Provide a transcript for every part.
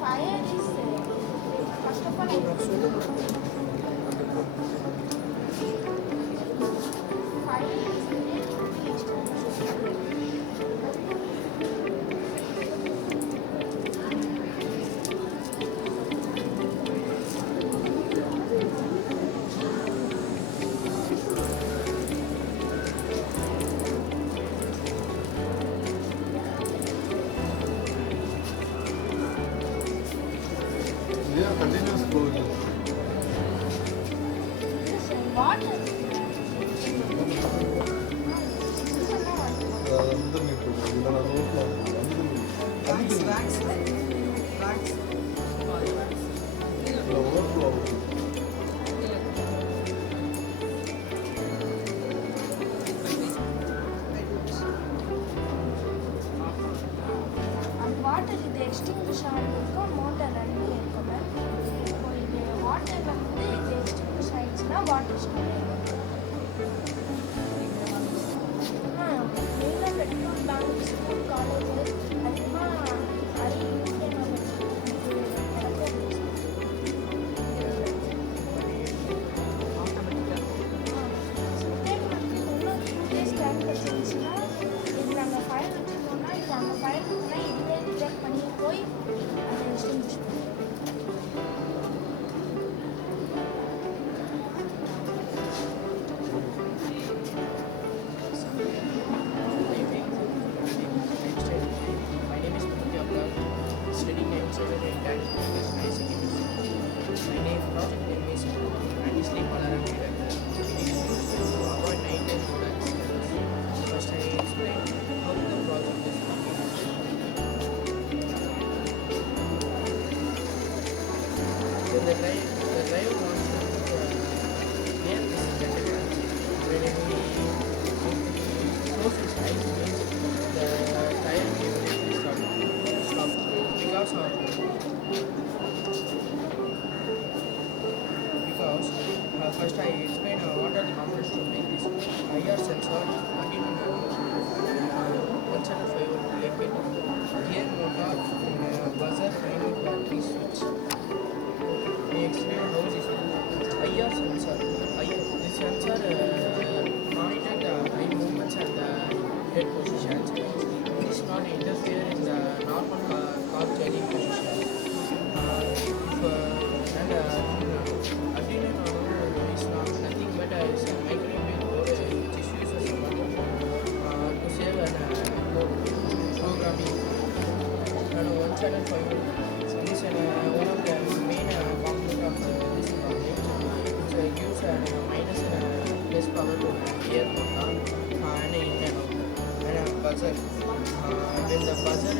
Fire is first of all fire is continuous flow. water. Water is the extinguisher இருக்கும் motor ரெண்டு இருக்கும் இப்போ இது வாட்டர் வந்து இது எக்ஸ்டிங்விஷ் ஆயிடுச்சுன்னா வாட்டர் ஸ்டோரேஜ் மெயினாக பெட்ரோல் பேங்க் ஸ்கூல் காலேஜஸ் அதிகமாக இருந்துச்சுன்னா இது நாங்கள் ஃபயர் வச்சுருக்கோம்னா இப்போ அங்கே ஃபயர் இருக்குன்னா இதுவே ரிஜெக்ட் பண்ணி போய் அதை எக்ஸ்டிங்விஷ் பண்ணுவோம். The drive wants to near this pentagram. When we close its eyes, means the tire immediately stop because first I explain what are the components to make this IR sensor, Arduino 175 related, gear motor, buzzer, and battery switch. We explain how this IR sensor. This sensor monitor the eye movements and the head positions. It is not interfere in the normal car journey position. Arduino is nothing but a microwave board which is used as a to save programming. And one channel 5. This is one of the main component of this project. It gives minus and plus power to air motor and in and a buzzer. When the buzzer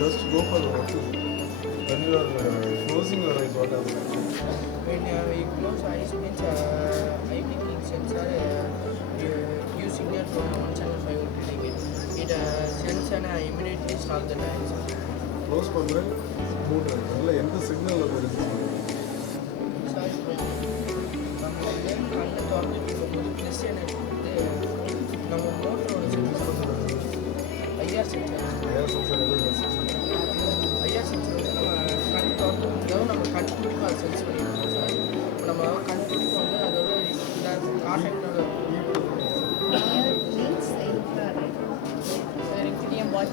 Just go for water. When you are closing your eyes, what happens? when we close eyes means eye blinking sensor use signal from one channel 5 voltage again. It sends and immediately stop the lights. Close பண்ணுறேன் மூடுறேன் அதில் எந்த signal அது இருக்குது Sorry, நம்ம வந்து கண்ணை திறந்துட்டு இருக்கும்போது ப்ளஸ் எனர்ஜி வந்து நம்ம மோட்டரோட சென்சர் ஐஆர் சென்சர் ஏர் சென்சர் எதுவும் ஐஆர் சென்சர் வந்து நம்ம கண் திறந்து நம்ம கண் துடிப்பு அதை சென்ஸ் பண்ணிடுவோம் சார். இப்போ நம்ம கண் துடிப்பு வந்து அதோட இந்த கான்டாக்டோட means infrared. Rubidium what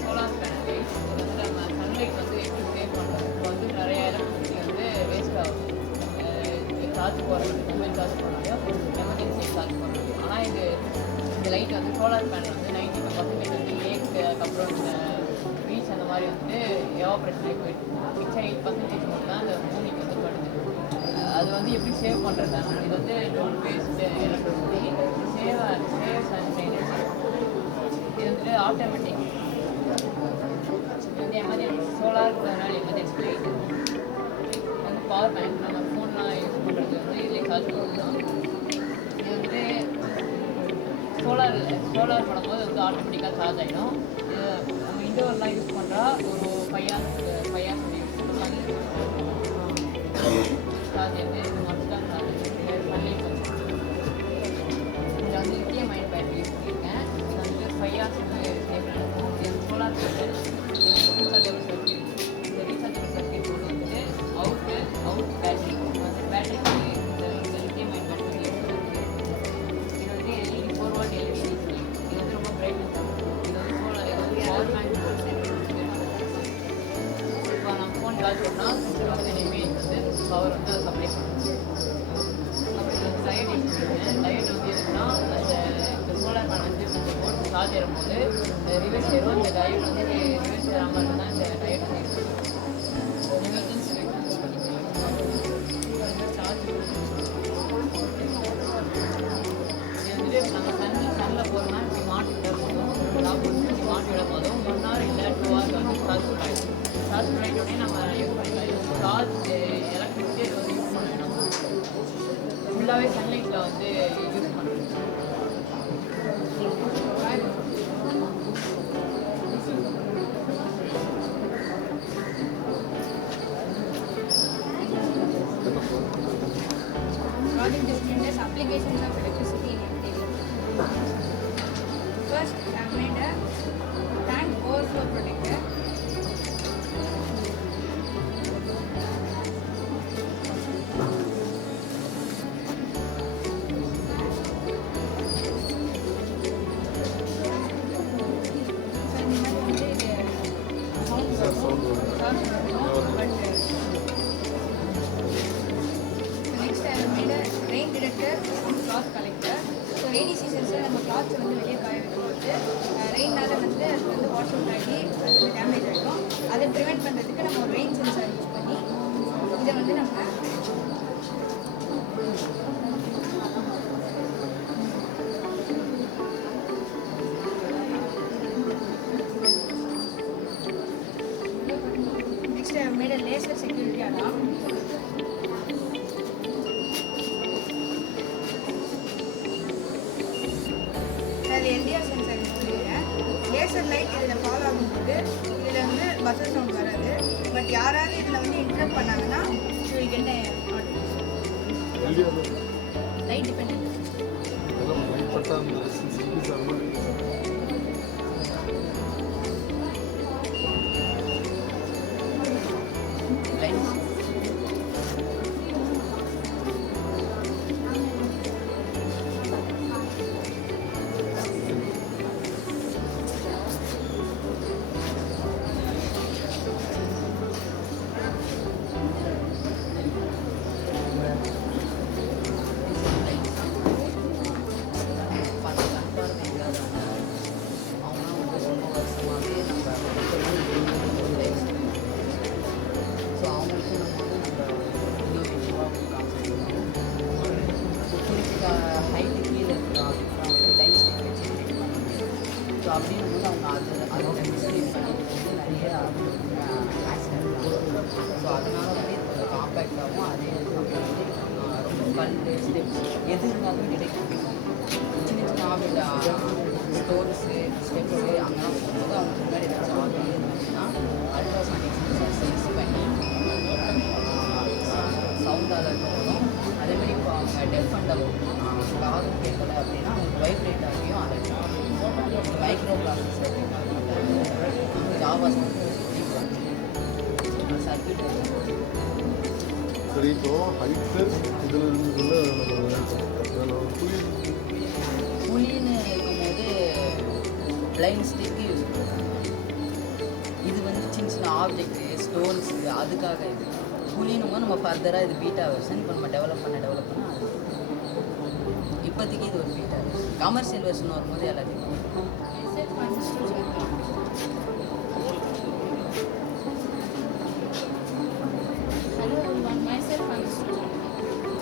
solar panel நம்ம சன்லைட் வந்து எப்படி சேவ் பண்ணுறது இப்போ வந்து நிறைய எலக்ட்ரிசிட்டி வந்து வேஸ்ட் ஆகும். சார்ஜ் போடுறது மொபைல் சார்ஜ் பண்ணாலும் எமர்ஜென்சி சார்ஜ் பண்ண முடியும். ஆனால் இது இந்த லைட் வந்து சோலார் பேனல் வந்து 95% வந்து லேக்கு அப்புறம் இந்த பீச் அந்த மாதிரி வந்து எவாப்ரேஷன் ஆகி போயிட்டு மிச்சம் 8% மட்டும் தான் அந்த பூமிக்கு வந்து படுது. அது வந்து எப்படி சேவ் பண்ணுறது, இது வந்து don't waste electricity, save and energy. இது வந்துட்டு ஆட்டோமேட்டிக். இது வந்து எமர்ஜென்சி சோலார் இருக்கிறதுனால எமர்ஜென்சி லைட். இது வந்து பவர் பேங்க், நம்ம ஃபோன்லாம் யூஸ் பண்ணுறது வந்து இதில் சார்ஜ் பண்ணலாம். இது வந்துட்டு சோலார் பண்ணும்போது வந்து ஆட்டோமேட்டிக்காக சார்ஜ் ஆகிடும். இது நம்ம இண்டோர்லாம் யூஸ் பண்ணுறா ஒரு 5 hours யூஸ் பண்ணி சார்ஜ் வந்து மட்டும் தான் சார்ஜ் சன்லைட் வந்து. இதில் வந்து லித்தியம் அயன் பேட்டரி யூஸ் பண்ணியிருக்கேன். இது வந்து 5 hours வந்து ஸ்டேபிள் இருக்கும். இது சோலார் பேனல், ரீசார்ஜபிள் சர்க்யூட். இந்த ரீசார்ஜபிள் சர்க்யூட் கொண்டு வந்துட்டு அவுட் பேட்டரி வந்து பேட்டரி இந்த லித்தியம் அயன் பேட்டரி யூஸ் பண்ணுறது. இது வந்து எல்இடி 4 volt எல்இடி டிஸ்பிளே. இது வந்து ரொம்ப பிரைட்னஸ் ஆகும். இது வந்து பவர் பேங்க். இப்போ நம்ம ஃபோன் சார்ஜ் பண்ணால் சிஸ்டம் இமேஜ் வந்து பவர் வந்து சப்ளை பண்ணும். அப்புறம் இது வந்து டயட் யூஸ் பண்ணுவேன். டயட் வந்து எதுக்குன்னா இந்த சோலார் பேனல் வந்து இந்த போட்டு சார்ஜ் ஏறும்போது ரிவர்ஸ் ஏறும். இந்த டயட் வந்து ரிவர்ஸ் ஏறாமல் இருந்தால் இந்த டயட் வந்து யூஸ் பண்ணுவோம். எமர்ஜென்சி யூஸ் பண்ணிக்கலாம். சார்ஜ் இது வந்துட்டு நம்ம சன்னில் போகிறோம்னா இப்படி மாட்டி விட போதும், லாக் வந்து இப்படி மாட்டி விட போதும் 1 hour இல்லை 2 hours வந்து சார்ஜ் பண்ணிடும். சார்ஜ் பண்ணிட்டோடனே நம்ம யூஸ் பண்ணிக்கலாம். சார்ஜ் எலக்ட்ரிசிட்டி இது வந்து யூஸ் பண்ண வேணும். ஃபுல்லாகவே சன்லைட்டில் வந்து யூஸ் பண்ணுறோம். Project is named as Applications of Electricity in Interior. First, I have made a tank overflow protector. Next, I have made a rain detector and cloth collector. So, rainy seasons நம்ம cloths வந்து வெளியே காய வைக்கும்போது ரெயின்னால வந்து அது வந்து wash out ஆகி அது வந்து டேமேஜ் ஆகிடும். அதை ப்ரிவெண்ட் பண்ணுறதுக்கு நம்ம ஒரு ரெயின் சென்சார் யூஸ் பண்ணி இதை வந்து நம்ம next I have made a laser security alarm. அதில் எல்டிஆர் சென்சார் யூஸ் பண்ணிக்கிறேன். லேசர் லைட் இதில் ஃபாலோ ஆகும்போது இதில் வந்து பஸ்ஸர் சவுண்ட் வராது. பட் யாராவது இதில் வந்து இன்டரப்ட் பண்ணாங்கன்னா will get light depend. So அப்படிங்கும்போது அவங்க அதோட மிஸ்யூஸ் பண்ணிட்டு நிறைய ஆக்சிடென்ட் ஆகும். ஸோ அதனால் வந்து இது கொஞ்சம் காம்பேக்டாகவும் அதே வந்து ரொம்ப கல் ஸ்டெப்ஸ் எது இருந்தாலும் டிடெக்ட் பண்ணிக்கும். சின்ன சின்ன ஸ்டோர்ஸு ஸ்டெப்ஸு அங்கெல்லாம் போகும்போது அவங்க முன்னாடி ஏதாச்சும் ஆகும் இருந்துச்சுன்னா அல்ட்ராசானிக் சென்சார்ஸ் யூஸ் பண்ணி சவுண்ட் அலர்ட் வரும். அதேமாதிரி இப்போ அவங்க டெஃப் அண்ட் காதும் கேட்கல அப்படின்னா அவங்களுக்கு வைப்ரேட் ஆகியும் அலர்ட் ஆகும். Micro processor Java circuit. சரி, இப்போ ஹைட்டு இதில் இருந்துக்குள்ள புலின்னு இருக்கும்போது பிளைன் ஸ்டிக் யூஸ் பண்ணுறாங்க. இது வந்து சின்ன சின்ன ஆப்ஜெக்ட்டு ஸ்டோன்ஸு அதுக்காக இது. புலின்னும் போது நம்ம ஃபர்தராக இது பீட்டா வெர்ஷன் இப்போ நம்ம டெவலப் பண்ண அது இப்போதைக்கு இது ஒரு பீட்டா வெர்ஷன். கமர்ஷியல் வெர்ஷன் வரும்போது எல்லாத்தையும் myself and Mr. Chaitra. Hello everyone, myself and Mr. Chaitra.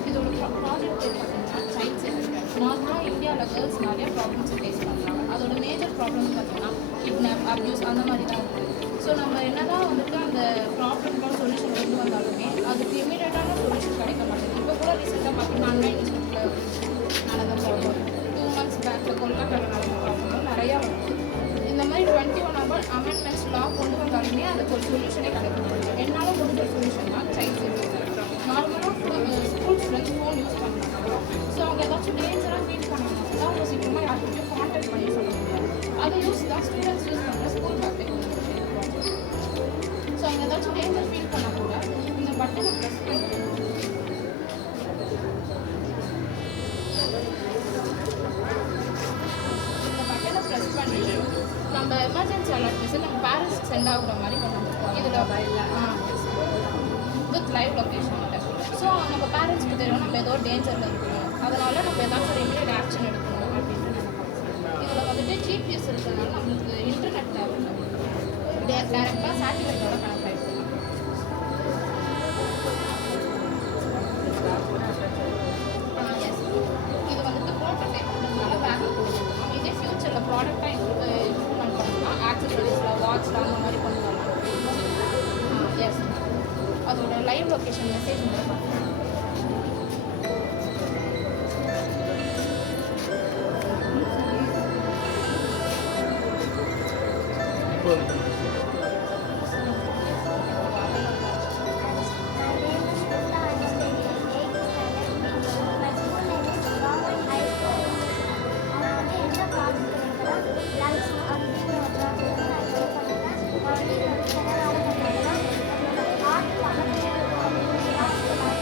இதோட ப்ராஜெக்ட் பேர் பார்த்தீங்கன்னா சைல்ட் செக்யூரிட்டி. நார்மலாக இந்தியாவில் கேர்ள்ஸ் நிறைய ப்ராப்ளம்ஸ் ஃபேஸ் பண்ணுறாங்க. அதோட மேஜர் ப்ராப்ளம் பார்த்தீங்கன்னா கிட்னாப், அப்யூஸ் அந்த மாதிரி தான் இருக்குது. ஸோ நம்ம என்னதான் வந்துட்டு அந்த ப்ராப்ளம்க்கான சொல்யூஷன் கொண்டு வந்தாலுமே அதுக்கு இமீடியட்டான சொல்யூஷன் கிடைக்க மாட்டேங்குது. இப்போ கூட ரீசெண்டாக பார்த்தீங்கன்னா ஆன்லைன் இன்ஸ்டியூட்டில் நடந்த ப்ராப்ளம், 2 months பேக்கில் கொல்கட்டாவில் நடந்த ப்ராப்ளம் நிறையா வருது. இந்த மாதிரி 21 அமெண்ட்மெண்ட்ஸ் லா கொண்டு வந்தாலுமே அதுக்கு ஒரு சொல்யூஷனே கிடைக்க மாட்டேங்குது. என்னால் முடிஞ்ச சொல்யூஷன் தான் சைல்ட் செக்யூரிட்டி. நார்மலாக ஸ்கூல் ஸ்டூடெண்ட்ஸ் ஃபோன் யூஸ் பண்ணுறாங்க. ஸோ அவங்க ஏதாச்சும் டேஞ்சராக ஃபீல் பண்ணாங்கன்னா தான் அவங்க சீக்கிரமாக யார்கிட்டையும் கான்டாக்ட் பண்ணி சொல்ல முடியாது. அதை யூஸ் தான் ஸ்டூடெண்ட்ஸ் யூஸ் பண்ணுற ஸ்கூல் பேக் டெக்னாலஜி. ஸோ அவங்க ஏதாச்சும் டேஞ்சர் ஃபீல் பண்ணால் கூட இந்த பட்டனை ப்ரெஸ் பண்ணி நம்ம எமர்ஜென்சி அலர்ட் மெசேஜ் நம்ம பேரண்ட்ஸ்க்கு சென்ட் ஆகுற மாதிரி கொண்டு வந்துருக்கோம். இதில் வித் லைவ் லொக்கேஷனில். ஸோ நம்ம பேரண்ட்ஸ்க்கு தெரியும் நம்ம ஏதோ டேஞ்சரில் இருக்கணும், அதனால் நம்ம ஏதாச்சும் ஒரு இமீடியட் ஆக்ஷன் எடுக்கணும் அப்படின்ட்டு நினைப்போம். இதில் வந்துட்டு ஜிபிஎஸ் இருக்கிறதுனால நம்மளுக்கு இன்டர்நெட் தேவையில்லை, டேரெக்டாக சேட்டிலைட்டோட கனெக்ட் ஆகிடும். எஸ், இது வந்துட்டு ப்ரோட்டோடைப்ன்றதுனால பேக்கப் கொடுக்கணும். இதே ஃபியூச்சரில் ப்ராடக்டாக இம்ப்ரூவ்மெண்ட் பண்ணலாம், ஆக்சசரிஸில் வாட்சில் அந்த மாதிரி கொண்டு வரலாம். எஸ், அதோட லைவ் லொக்கேஷன் மெசேஜ் மூலமாக இப்போ Thank you.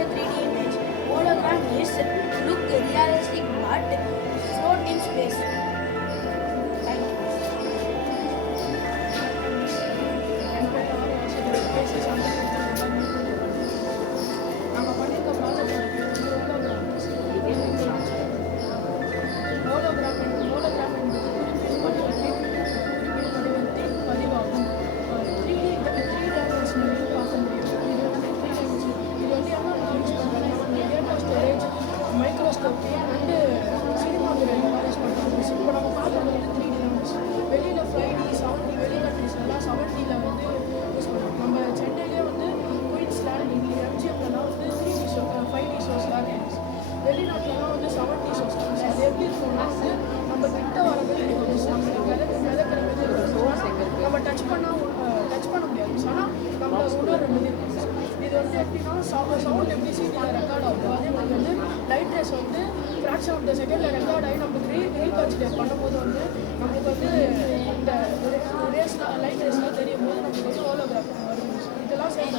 a 3D image. Hologram is look realistic but float in space. Thank you. நம்ம பண்ணியிருக்க ப்ராஜெக்ட் ஹோலோகிராம் என்பது வடிவத்தின் பதிவாகும். 3D டைமென்ஷனலில் பார்க்க முடியும். இது வந்து 3 டைமென்ஷன். இது வந்து என்ன யூஸ் பண்ணுறாங்க, data storage, microscopy and cinematography use பண்ணுறாங்க. இப்போ நம்ம பார்க்குறது வந்து 3D டைமென்ஷன். வெளியில் 5D 7D வெளி கண்ட்ரீஸ்லாம் 7Dயில் வந்து யூஸ் பண்ணுறோம். நம்ம சென்னையிலே வந்து குயின்ஸ்லேண்ட் எம்ஜிஎம்லாம் வந்து 3D ஷோ 5D ஷோஸ்லாம் இருக்குது. வெளிநாட்டிலலாம் வந்து 7D ஷோஸ். அது எப்படி இருக்கும்னா வந்து நம்ம கிட்ட வரது நம்மளுக்கு விளக்குற மாதிரி இருக்கும். நம்ம டச் பண்ண முடியாது. ஆனால் நம்மள உணர்ற மாதிரி இருக்கும். இது வந்து எப்படின்னா சவுண்ட் எப்படி சிடியில் ரெக்கார்ட் ஆகுது, அதே மாதிரி வந்து லைட் ரேஸ் வந்து ஃப்ராக்ஷன் ஆஃப் த செகண்டில் ரெக்கார்ட் ஆகி நம்மளுக்கு ரீகான்சிடேட் பண்ணும்போது வந்து நம்மளுக்கு வந்து இந்த லைட் ரேஸ்லாம் தெரியும் போது நம்மளுக்கு வந்து ஹோலோகிராஃபி வரும். இதெல்லாம் சேர்ந்து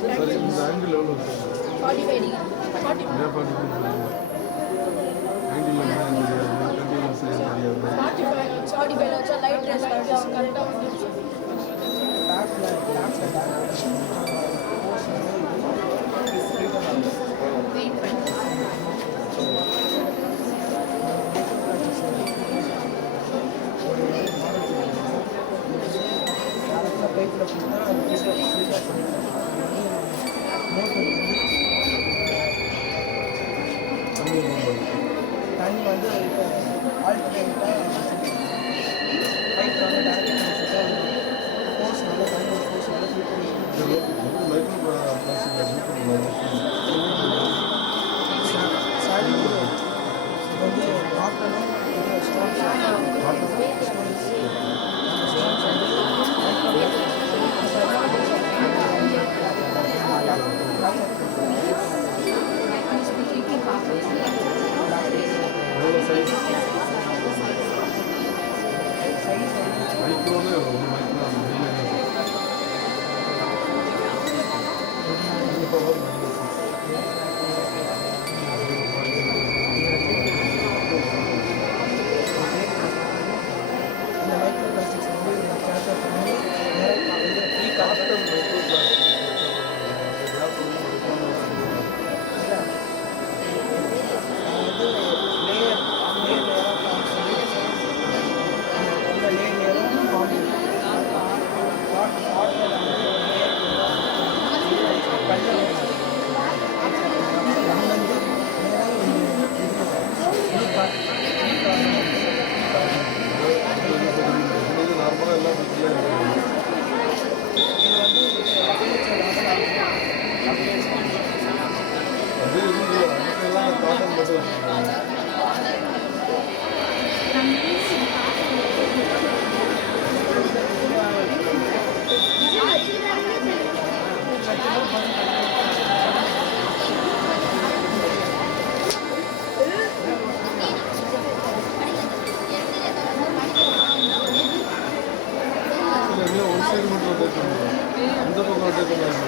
சரி, இந்த ஆங்கிள் எவ்வளோ இருக்கு? 45 டிகிரி. 40 ஏன் 45 ஆங்கிள் கண்டினியூ செய்ய தெரியாது. 45 வச்சா லைட் ரேஸ் கரெக்டாக வந்துருச்சு. தண்ணி வந்து ஆல்டர்னேட்டாக பைப்பில் வந்து டேரக்டாக ஃபோர்ஸ்னால தண்ணி ஃபோர்ஸ்னால மைக்ரோ சாரி வந்து ஆஃப்டர்நூன் எவ்வளோ சைஸ்? மைக்ரோவே ஒரு மைக்ரோ இந்த மைக்ரோ பிளாஸ்டிக்ஸ் வந்து கேப்சர் பண்ணி ஃப்ரீ காட்டன் மைக்ரோ பிளாஸ்டிக் நார்மலாக எல்லாம் வீட்டில் அது இல்லை, அதுக்கெல்லாம் காட்டன் மட்டும் ஒரு சைடு மட்டும் ரொட்டேட் பண்ணுறோம், அந்த பக்கம் ரொட்டேட் பண்ணுறாங்க.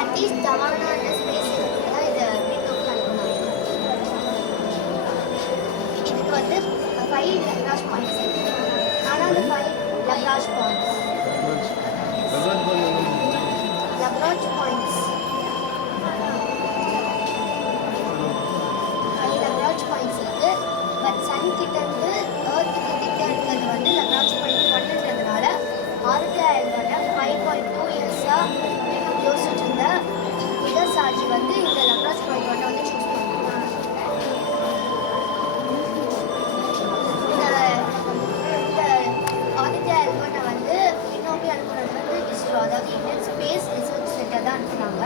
சதீஷ் தவானா ஸ்பேஸ் தான் இதை விண்டோக்கு அனுப்புனாங்க. இதுக்கு வந்து 5 லக்ராஜ் பாயிண்ட்ஸ் இருக்கு. ஆனால் அந்த 5 லக்ராஜ் பாயிண்ட்ஸ் லக்ராஜ் பாயிண்ட்ஸ் 5 லக்ராஜ் பாயிண்ட்ஸ் இருக்கு. பட் சன் கிட்ட இருந்து ஏர்த்துக்கு கிட்ட இருக்கிறது வந்து லக்ராஜ் பாயிண்ட் பண்ணுறதுனால ஆதித்யா எல்வனை 5.2 இயர்ஸாக யோசிச்சுட்டு இருந்த விகசாஜி வந்து இந்த லக்ராஜ் பாயிண்ட் ஒன்றை வந்து சூஸ் பண்ணுவாங்க. இந்த ஆதித்யா எல்வனை வந்து விண்ணோக்கி அனுப்புறது வந்து இஸ்ரோ, அதாவது இந்தியன் ஸ்பேஸ் ரிசர்ச் சென்டர் தான் அனுப்புனாங்க.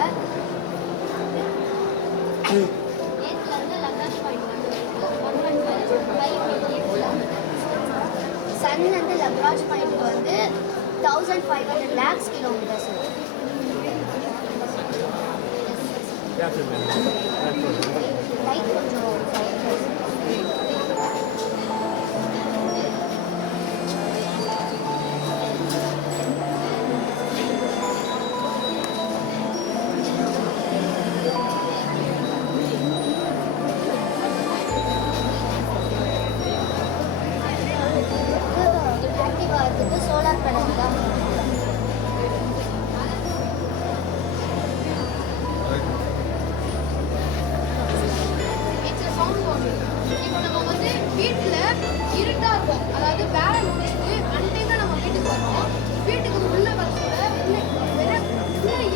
நேற்றுல இருந்து லக்ராஜ் பாயிண்ட் வந்து சன் வந்து லக்ராஜ் பாயிண்ட் வந்து 1500 lakhs kilometers. லைட் கொஞ்சம் ஆக்டிவ் ஆகிறதுக்கு சோலார் பேனல் தான். It's sound water. இப்போ நம்ம வந்து வீட்டில் இருட்டாக இருக்கும், அதாவது வேலை முடிச்சுட்டு அன்னைக்கு நம்ம வீட்டுக்கு வரோம். வீட்டுக்கு உள்ள வரச்சோட உள்ள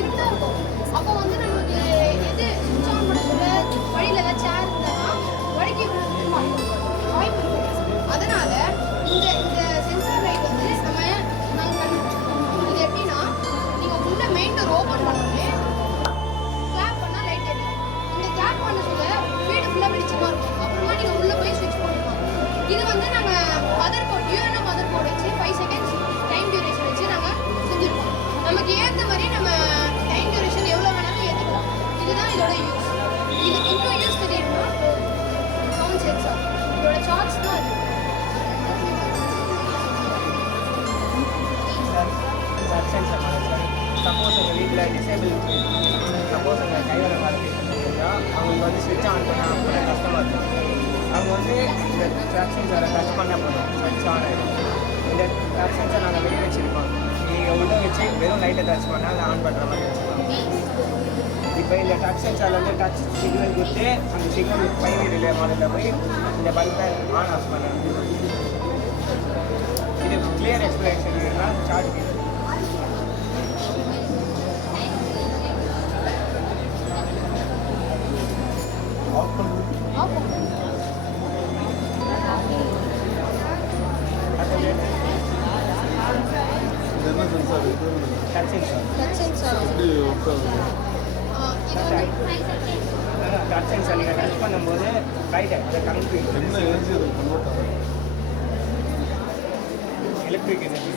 இருட்டாக இருக்கும். அப்போ வந்து நமக்கு எது சுவிட்ச் ஆன் பண்ண சொல்ல வழியில் ஏதாவது சேர் இருந்தால் வழுக்கி விழுந்து வாய்ப்பு இருக்குது. அதனால் இந்த சென்சார் லைட் வந்து நாங்கள் கண்டுபிடிச்சிருக்கோம். இது எப்படின்னா, நீங்கள் உள்ள மெயின் டோர் ஓப்பன் பண்ணோன்னே கிளாப் பண்ணால் லைட் எரியும். இந்த கிளாப் பண்ண சொல்ல வீடு ஃபுல்லாக வெளிச்சமாக இருக்கும். அப்புறமா நீங்கள் உள்ளே போய் ஸ்விட்ச் போட்டுக்கலாம். இது வந்து நாங்கள் mother board Uno mother board வச்சு 5 செகண்ட்ஸ் டைம் டியூரேஷன் வச்சு நாங்கள் செஞ்சுருக்கோம். நமக்கு ஏற்ற மாதிரி நம்ம டைம் டியூரேஷன் எவ்வளோ வேணாலும் ஏற்றிக்கலாம். இதுதான் இதோட யூஸ். இதுக்கு இன்னும் யூஸ் தெரியணும்னா சவுண்ட் சென்சார் இதோட சார்ஜ் தான் அது. சப்போஸ் உங்கள் வீட்டில் டிசேபிள் சப்போஸ் உங்கள் கைவரம் இருந்தால் அவங்களுக்கு வந்து ஸ்விட்ச் ஆன் பண்ண கூட கஷ்டமாக இருக்கும். அவங்க வந்து இந்த ட்ராக் சென்சாரை டச் பண்ண போதும் ஸ்விட்ச் ஆன் ஆகிடும். இந்த ட்ராக் சென்சார் நாங்கள் வெளியே வச்சுருக்கோம். நீங்கள் உள்ள வச்சு வெறும் லைட்டை டச் பண்ணால் அதை ஆன் பண்ணுற மாதிரி வச்சுக்கலாம். இப்போ இந்த டச் சென்சாரில் வந்து டச் சிக்னல் கொடுத்து அந்த சிக்னல் 5 ரிலே மாடலில் போய் இந்த பல்பை ஆன் ஆஃப் பண்ணுறது. இது கிளியர் எக்ஸ்பிளேஷன் இருந்தால் சார்ஜ் கேட்கும். இது என்ன sensor? Touch sensor touch sensor எப்படி ஒர்க் ஆகுது? டச் சென்சார் நீங்கள் டச் பண்ணும்போது லைட்டை அதை கனெக்ட் என்ன எனர்ஜி அது கன்வெர்ட் ஆகுது? எலக்ட்ரிக் எனர்ஜி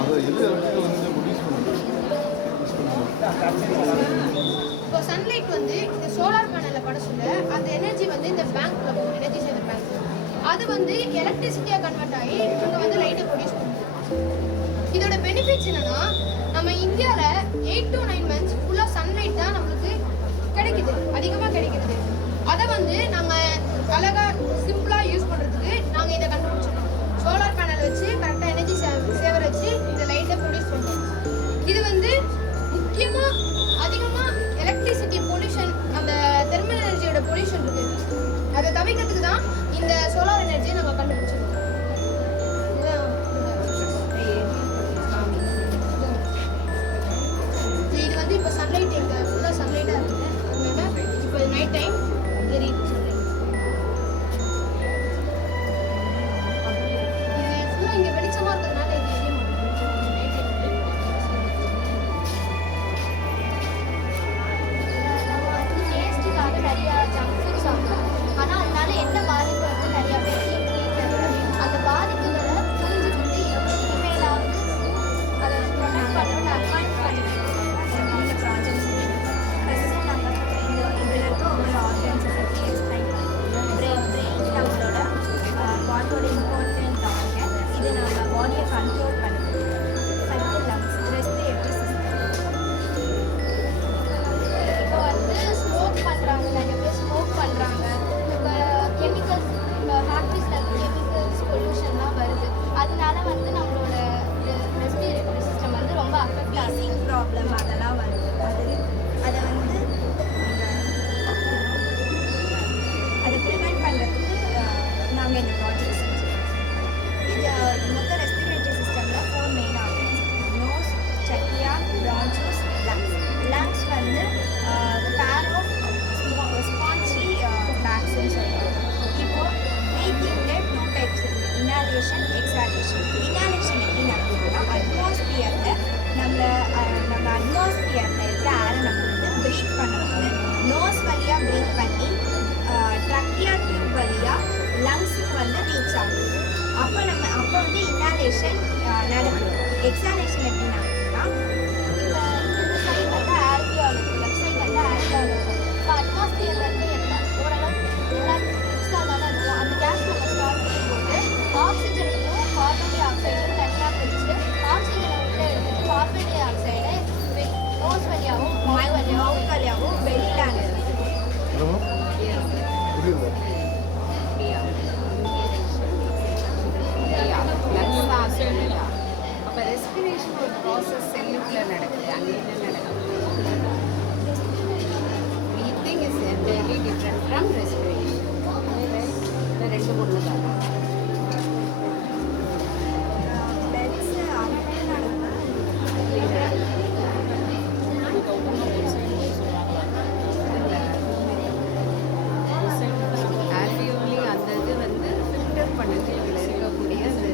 அதை எது எலக்ட்ரிக்கல் வந்து ப்ரொடியூஸ் பண்ணுது? Touch sensor. இப்போ சன்லைட் வந்து இந்த சோலார் பேனலில் பட சொல்ல அந்த எனர்ஜி வந்து இந்த பேங்க்ல போகும், எனர்ஜி சேவர் பேங்க். அது வந்து எலக்ட்ரிசிட்டியாக கன்வெர்ட் ஆகி இங்கே வந்து லைட்டை ப்ரொடியூஸ் பண்ணுது. இதோட பெனிஃபிட்ஸ் என்னன்னா, நம்ம இந்தியாவில் 8 to 9 months ஃபுல்லாக சன்லைட் தான் நம்மளுக்கு கிடைக்குது, அதிகமாக கிடைக்கிறது. அதை வந்து நாங்கள் அழகாக சிம்பிளாக யூஸ் பண்ணுறதுக்கு நாங்கள் இதை கண்டுபிடிச்சிருக்கோம். சோலார் பேனல் வச்சு கரெக்டாக எனர்ஜி சேவர் வச்சு இந்த லைட்டை ப்ரொடியூஸ் பண்ணுறோம். இது வந்து முக்கியமாக அதிகமாக எலக்ட்ரிசிட்டி பொல்யூஷன், அந்த தெர்மல் எனர்ஜியோட பொல்யூஷன் இருக்குது, அதை தவிர்க்கிறதுக்கு தான் இந்த சோலார் எனர்ஜியை நம்ம கண்டுபிடிச்சிருக்கோம். இது வந்து இப்போ சன்லைட் அப்போ வந்து இன்னாலேஷன் நடக்கும். எக்ஸாலேஷன் எப்படி நடக்குதுன்னா இப்போ இந்த சைடு வந்து ஆல்வியால் இருக்கும், லெஃப்ட் சைடு வந்து ஆல்வியால் இருக்கும். இப்போ அட்மாஸ்பியர் வந்து என்ன ஓரளவுக்கு எல்லாருக்கும் மிக்ஸாக தானே இருக்கும். அந்த கேஸ் நம்ம ஸ்டார்ட் பண்ணும்போது ஆக்சிஜனையும் கார்பன் டை ஆக்சைடும் தனியாக பிரித்து ஆக்சிஜனை உள்ளே எடுத்துட்டு கார்பன் டை ஆக்சைடை நோஸ் வழியாகவும் மவுத் வழியாகவும் வெளியில் அனுப்புது. புரியல. அப்போ ரெஸ்பிரேஷன் ஒரு ப்ராசஸ் செல்லுக்குள்ளே நடக்குது. அங்கே என்ன நடக்குது? Breathing is entirely different from respiration. இந்த ரெண்டு ஒன்று தான். லெட்ஸ் அங்கே நடக்கும். ஆல்வியோலி அந்த இது வந்து ஃபில்டர் பண்ணுது இதில் இருக்கக்கூடிய அந்த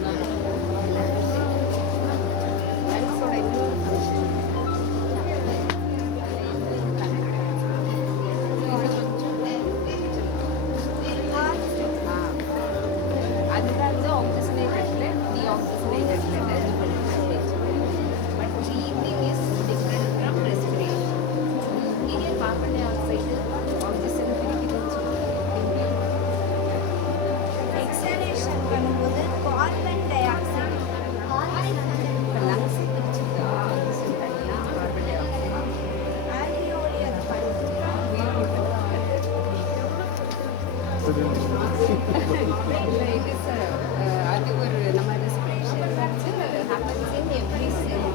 லங்ஸோட இன்னொரு ஃபங்க்ஷன். அதுதான் வந்து ஆக்சிஜனேட்டட்ல டீஆக்சிஜனேட்டட்ல இது பண்ணுறது. But breathing is different from respiration. இங்கே கார்பன் டை ஆக்சைடு ஆக்சிஜன் பிரிக்குதுன்னு சொல்லுவாங்க. எக்ஸலேஷன் பண்ணும்போது கார்பன் டை ஆக்சைடு இப்போ லங்ஸை பிரிச்சுட்டு ஆக்சிஜன் தனியாக கார்பன் டை ஆக்சைடு ஆல்வியோலி அது பண்ணுது. இல்லை இது சார் அது ஒரு நம்ம ரெஸ்பிரேஷன் வந்து ஹேப்பன்ஸ் இன் எவ்ரி செல்.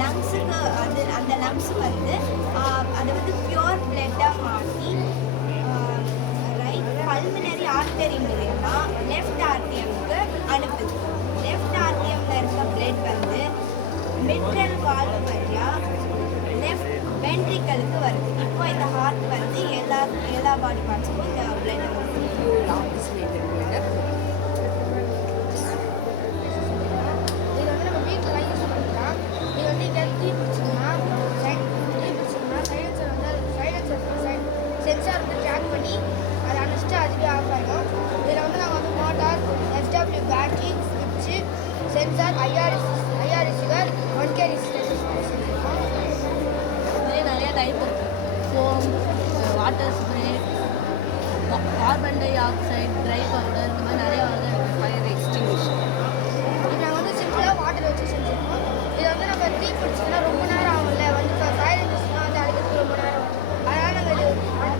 லங்ஸுக்கு அந்த லங்ஸ் வந்து அதை வந்து பியூர் பிளட்டாக மாற்றி ரைட் பல்மினரி ஆர்டரி மூலயமா லெஃப்ட் ஆர்டிஎம்க்கு அனுப்புது. லெஃப்ட் ஆர்டிஎம்ல இருக்க பிளட் வந்து மிட்ரல் வால்வு வழியாக லெஃப்ட் வென்ட்ரிக்கலுக்கு வருது. இப்போ இந்த ஹார்ட் வந்து எல்லா பாடி பார்ட்ஸுக்கும் இந்த பிளட் வருது. Oxygenated blood. இது வந்து நம்ம வீட்டிலலாம் யூஸ் பண்ணிக்கலாம். இது வந்து இங்கே டீ பிடிச்சிங்கன்னா சைலன்சர் வந்து சென்சார் வந்து ட்ராக் பண்ணி அதை அனுப்பிச்சிட்டு அதுவே ஆஃப் ஆகிடும். இதில் வந்து நாங்கள் வந்து மோட்டார், எஸ்டபிள்யூ பேட்டரி, ஸ்விட்சு, sensor, IR receiver, 1K resistance இதுலேயே நிறைய டைப் இருக்குது. Foam, water spray, carbon dioxide, dry powder, இந்த மாதிரி நிறைய வந்து ஃபயர் எக்ஸ்டிங்விஷர். இது நாங்கள் வந்து சிம்பிளாக வாட்டர் வச்சு செஞ்சுருக்கோம். இதை வந்து நம்ம டீ பிடிச்சதுன்னா ரொம்ப நேரம் ஆகும்ல, வந்து இப்போ ஃபயர் இன்ஜெக்ஷன்லாம் வந்து அடிக்கிறதுக்கு ரொம்ப நேரம் ஆகும். அதனால் நாங்கள் இது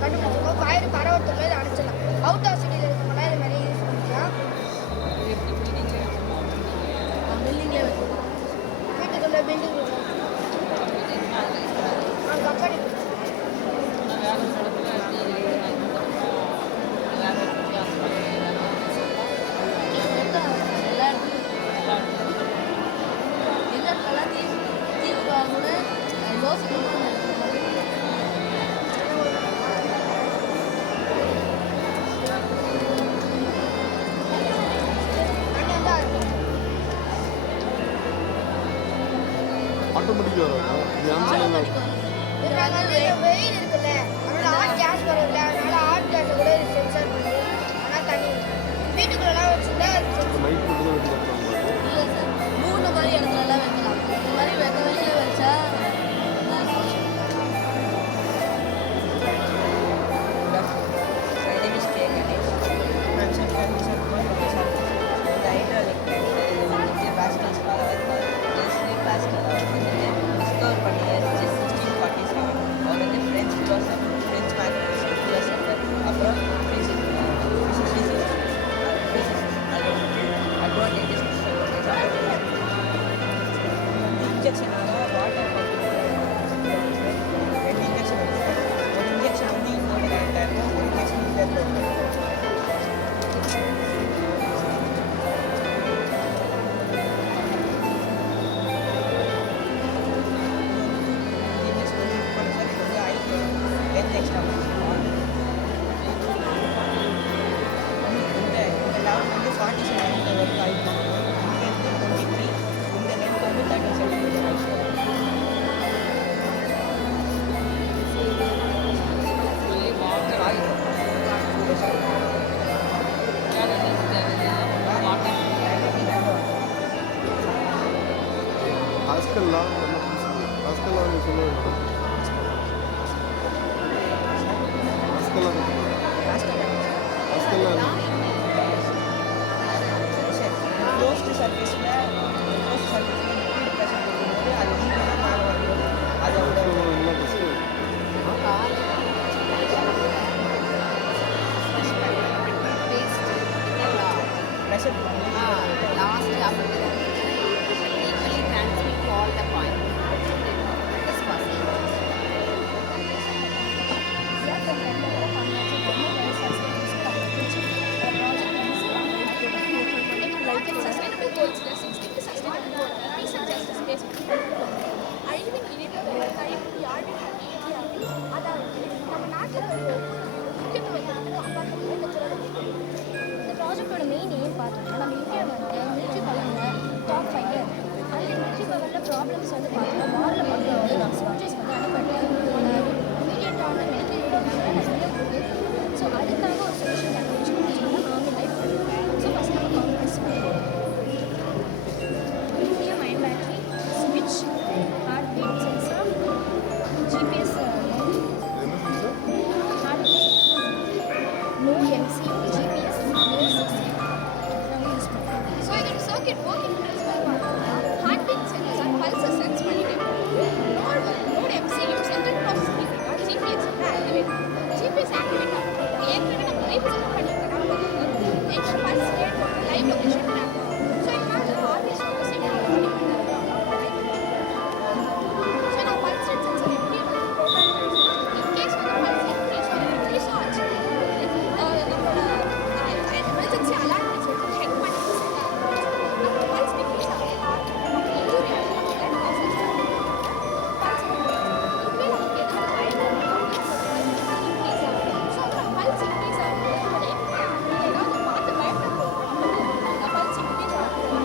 கண்டுபிடிச்சிருக்கோம். ஃபயர் பரவத்துக்குள்ளே இதை அனுப்பிச்சிடலாம். அவுட் ஆஃப் சிட்டியில் இருக்கவங்களாம் இது மாதிரி யூஸ் பண்ணிக்கலாம். பில்டிங்லேயே வச்சுருக்கோம். வீட்டுக்குள்ளே பில்டிங் கம்பெனி ஆட்டோமேட்டிக்காக வரும். இது ஆன்சர் வெயில் இருக்குல்ல, அதனால ஹாட் கேஸ் வரும்ல, அதனால ஹாட் கேஸை கூட சென்சார் பண்ணுது. ஆனால் தண்ணி வீட்டுக்குள்ளெல்லாம் வச்சுருந்தா நைட் மட்டும் தான் வெளியில் இல்லை சார், 3 மாதிரி இடத்துலலாம் வைக்கலாம். இந்த மாதிரி வெளியில் வச்சா My name is K. Ganesh. I'm Sir Professor Professor. The hydraulic and Pascal scholar, Leslie Pascal, discovered by the year 1647. Or the French philosopher, French mathematician, philosopher, abroad physicist, advantages injection water injection வந்து இன்னொரு injection மாஸ்கெல்லாம் சொல்லுவாங்க. மாஸ்கெல்லாம் மாஸ்கெல்லாம் closed சர்ஃபேஸில் liquid pressure கொடுக்கும்போது அது ஈவனாக மேலே வரும். அதோட என்ன first pressure last after equally transmit to all the points. This was it. Sustainable goals, the 16 sustainable goals, peace and justice based அழிவின் இணைப்புகளை கழிப்பு யாழ்வின் இந்தியாவில் அதாவது நம்ம நாட்டில் முக்கியத்துவத்தை வந்து காப்பாற்றக்கூடிய இந்த துறை. இந்த ப்ராஜெக்டோட மெயின் எய்ம் பார்த்தோம்னா நம்ம இந்தியா வந்து மிலிட்ரி பவரில் டாப் 5 இருக்குது. அந்த மிலிட்ரி பவரில் ப்ராப்ளம்ஸ் வந்து பார்த்தோம்னா வாரில் பண்ணுறது நம்ம சோல்ஜர்ஸ் வந்து அனுப்பிட்டு இமீடியட்டான மெடிக்கல் நிறைய இருக்குது. ஸோ அதுக்காக ஒரு சொல்யூஷன் கண்டுபிடிச்சு ஆர்மி லைஃப் ஸோ ஃபஸ்ட் நம்ம காம்ப்ரமைஸ் பண்ணுவோம். லித்தியம் அயன் பேட்டரி, ஸ்விட்ச், heart beat sensor, GPS heart node MCU, GPS, node system நம்ம யூஸ் பண்ணுறோம். ஸோ இதோட சர்க்கியூட் ஒர்க்கிங் பிரின்சிபல் பார்த்தோம்னா ஹார்ட் பீட் சென்சார் பல்ஸை சென்ஸ் பண்ணிட்டு node MCU central processing GPS activate GPS activate ஆகும். ஏற்கனவே நம்ம லைவ் செட் பண்ணியிருக்கோம். எங்களோட pulse rate live location so இதனால் ஆர்டிஸ்ட் ஃபோக்கஸிங் ஸோ நான் பல்ஸ் ரேட் சென்சர் எப்படி வந்து ப்ரோக்ராம் பண்ணி இன்கேஸ் வந்து பல்ஸ் இன்க்ரீஸ் ஆச்சு நம்மளோட எமர்ஜென்சி அலார்ட் வச்சு ஹெக் பண்ணி பல்ஸ் டிக்ரீஸ் ஆகும் இன்ஜூரி ஆகும் பல்ஸ் இதுவே நமக்கு எதாவது பயன்படுத்தும் இன்க்ரீஸ் ஆகும். ஸோ அப்புறம் பல்ஸ் இன்க்ரீஸ் ஆகும்போது அதோட ஏதாவது பார்த்து பயப்படுத்தும் பல்ஸ் இன்க்ரீஸ் ஆகும்.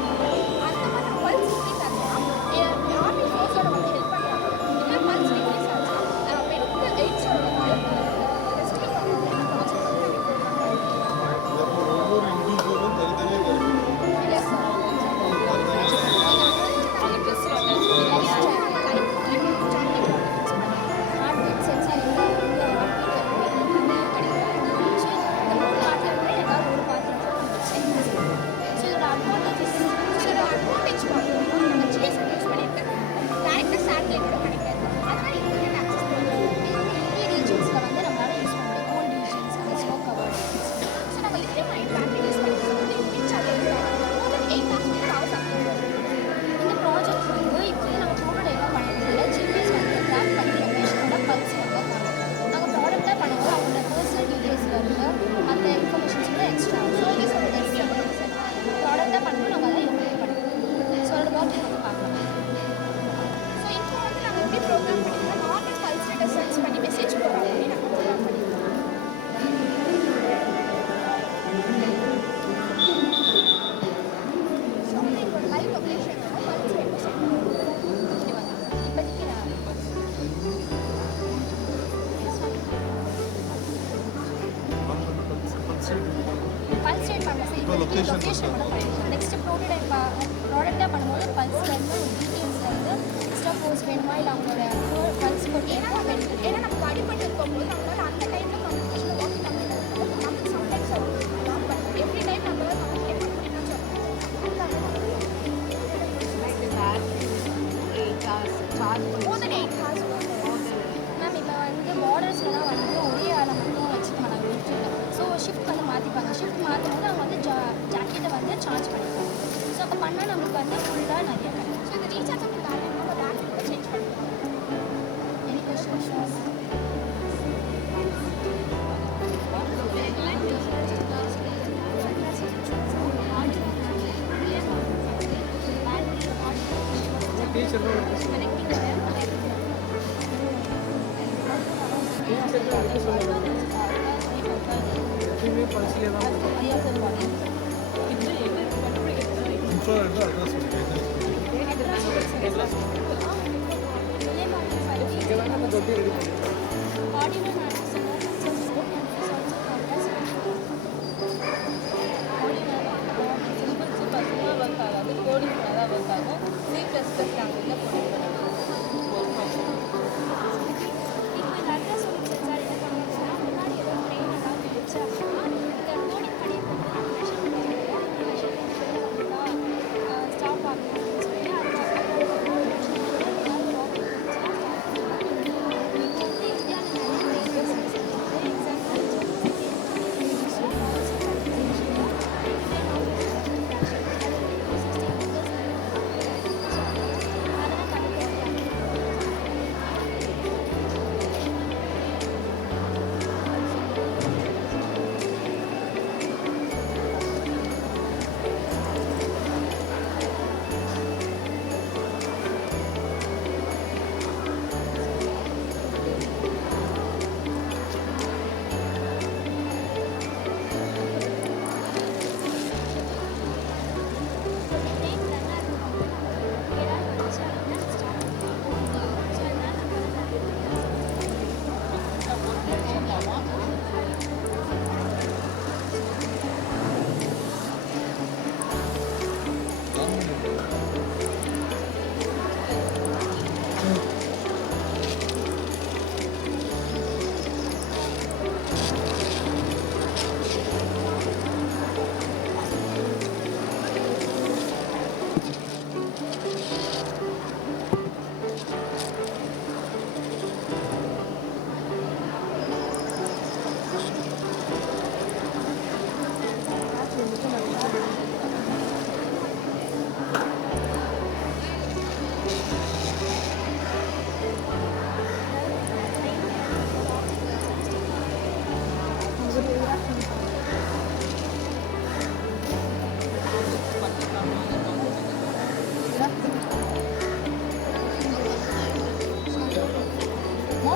அந்த மாதிரி நம்ம பல்ஸ் இன்க்ரீஸ் ஆச்சுன்னா ஆர்மி ஃபோர்ஸோட வந்து ஹெல்ப் பண்ணுறாங்க. இதே பல்ஸ் டிக்ரீஸ் ஆச்சுன்னா மெடிக்கல் எய்ட்ஸோட வந்து ரெஸ்கியூ பண்ணுறது இந்த ப்ராஜெக்ட் வந்து ஒவ்வொரு இண்டிவிஜுவலும் தனித்தனியாக கிடைக்கும். Yes sir heart beat sensor இந்த ஹார்ட் பீட் ஸோ இந்த 3 பார்ட்டில் வந்து ஏதாவது ஒரு பார்ட்டில் ஸோ இதோட அட்வான்டேஜ் பார்த்தோம்னா நம்ம ஜிஎஸ்எம் யூஸ் பண்ணிட்டு டேரெக்டாக சேட்டலைட்டோட கிடைக்காது. அதனால் இன்டர்நெட் ஆக்சஸ் பண்ணுவோம். இந்த ரீஜன்ஸில் வந்து நம்மளால யூஸ் பண்ண முடியும். கோல்ட் ரீஜன்ஸ் அந்த ஸ்னோ கவர்ட் ஸோ நம்ம லித்தியம் அயன் பேட்டரி யூஸ் பண்ணுறது வந்து பிச் more than 8,000 hours ஆகும். இந்த ப்ராஜெக்ட் வந்து இப்போ நம்ம ப்ரோடக்ட் எல்லாம் பண்ணுறதுல ஜிபிஎஸ் வந்து ட்ராக் பண்ணி லொக்கேஷனோட பல்ஸ் வந்து நாங்கள் ப்ராடக்டாக பண்ணும்போது அவங்களோட பர்சனல் டீட்டெயில்ஸில் இருக்க அந்த இன்ஃபர்மேஷன்ஸ் கூட எக்ஸ்ட்ரா சர்வீஸ் ப்ராடக்டாக பண்ணும்போது நாங்கள் அதை இம்ப்ளிமெண்ட் பண்ணுவோம். ஸோ அதோட ஒர்க்கிங் வந்து பார்க்கலாம். ஸோ இப்போ வந்து நாங்கள் எப்படி ப்ரோக்ராம் பண்ணிக்கலாம் நார்மல் பல்ஸ் ரேட்டை சர்ச் பண்ணி மெசேஜ் போடுறோம் அப்படின்னு நாங்கள் ப்ரோக்ராம் பண்ணிக்கலாம். ஸோ வந்து இப்போ லைவ் லொக்கேஷனோட பல்ஸ் ரேட்டை செட் பண்ணுவோம். இப்போதைக்கு நான் பல்ஸ் ரேட் பண்ண சரி லொக்கேஷன் கூட பண்ணிக்கலாம். நெக்ஸ்ட் ப்ராடக்டாக பண்ணும்போது பல்ஸில் இருந்து ஒரு டீட்டெயில்ஸில் வந்து எக்ஸ்ட்ரா போஸ் வேணுமா இல்லை அவங்களோட பல்ஸ் போட்டு ஏன்னா நமக்கு அடிப்பட்டு இருக்கும்போது நம்மளால் அந்த டைமில் கம்யூனிகேஷன் ஒர்க் பண்ணுறது நமக்கு சம்டைம்ஸ் பட் எவ்ரி டைம் நம்மளால் கம்யூனிகேட் பண்ண முடியும்னு more than 8 hours மேம் இப்போ வந்து பார்டர்ஸ்லாம் வந்து ஒரே ஆளை மட்டும் வச்சுக்க மாட்டாங்க மிலிட்ரியில். ஸோ ஷிஃப்ட் வந்து மாற்றிப்பாங்க. ஷிஃப்ட் மாற்றும் போது அவங்க வந்து ஜாக்கெட்டை வந்து சார்ஜ் பண்ணிப்பாங்க. ஸோ அப்போ பண்ணால் நம்மளுக்கு வந்து ஃபுல்லாக நிறைய கிடைக்கும். ஸோ இந்த ரீசார்ஜபிள் பேட்டரி நம்ம பேட்டரி கூட சேஞ்ச் பண்ணிக்கலாம். Any questions? எப்பயுமே பல்ஸ்லேயே தான் இன்ஃப்ராரெட் அட்ரஸ் இங்கே வேணால் அந்த தொட்டி ரெடி பண்ணி ஒர்க் ஆகாது. கோடிங் நல்லா ஒர்க் ஆகும். C++ லாங்குவேஜில் கோடிங் பண்ணுவோம்.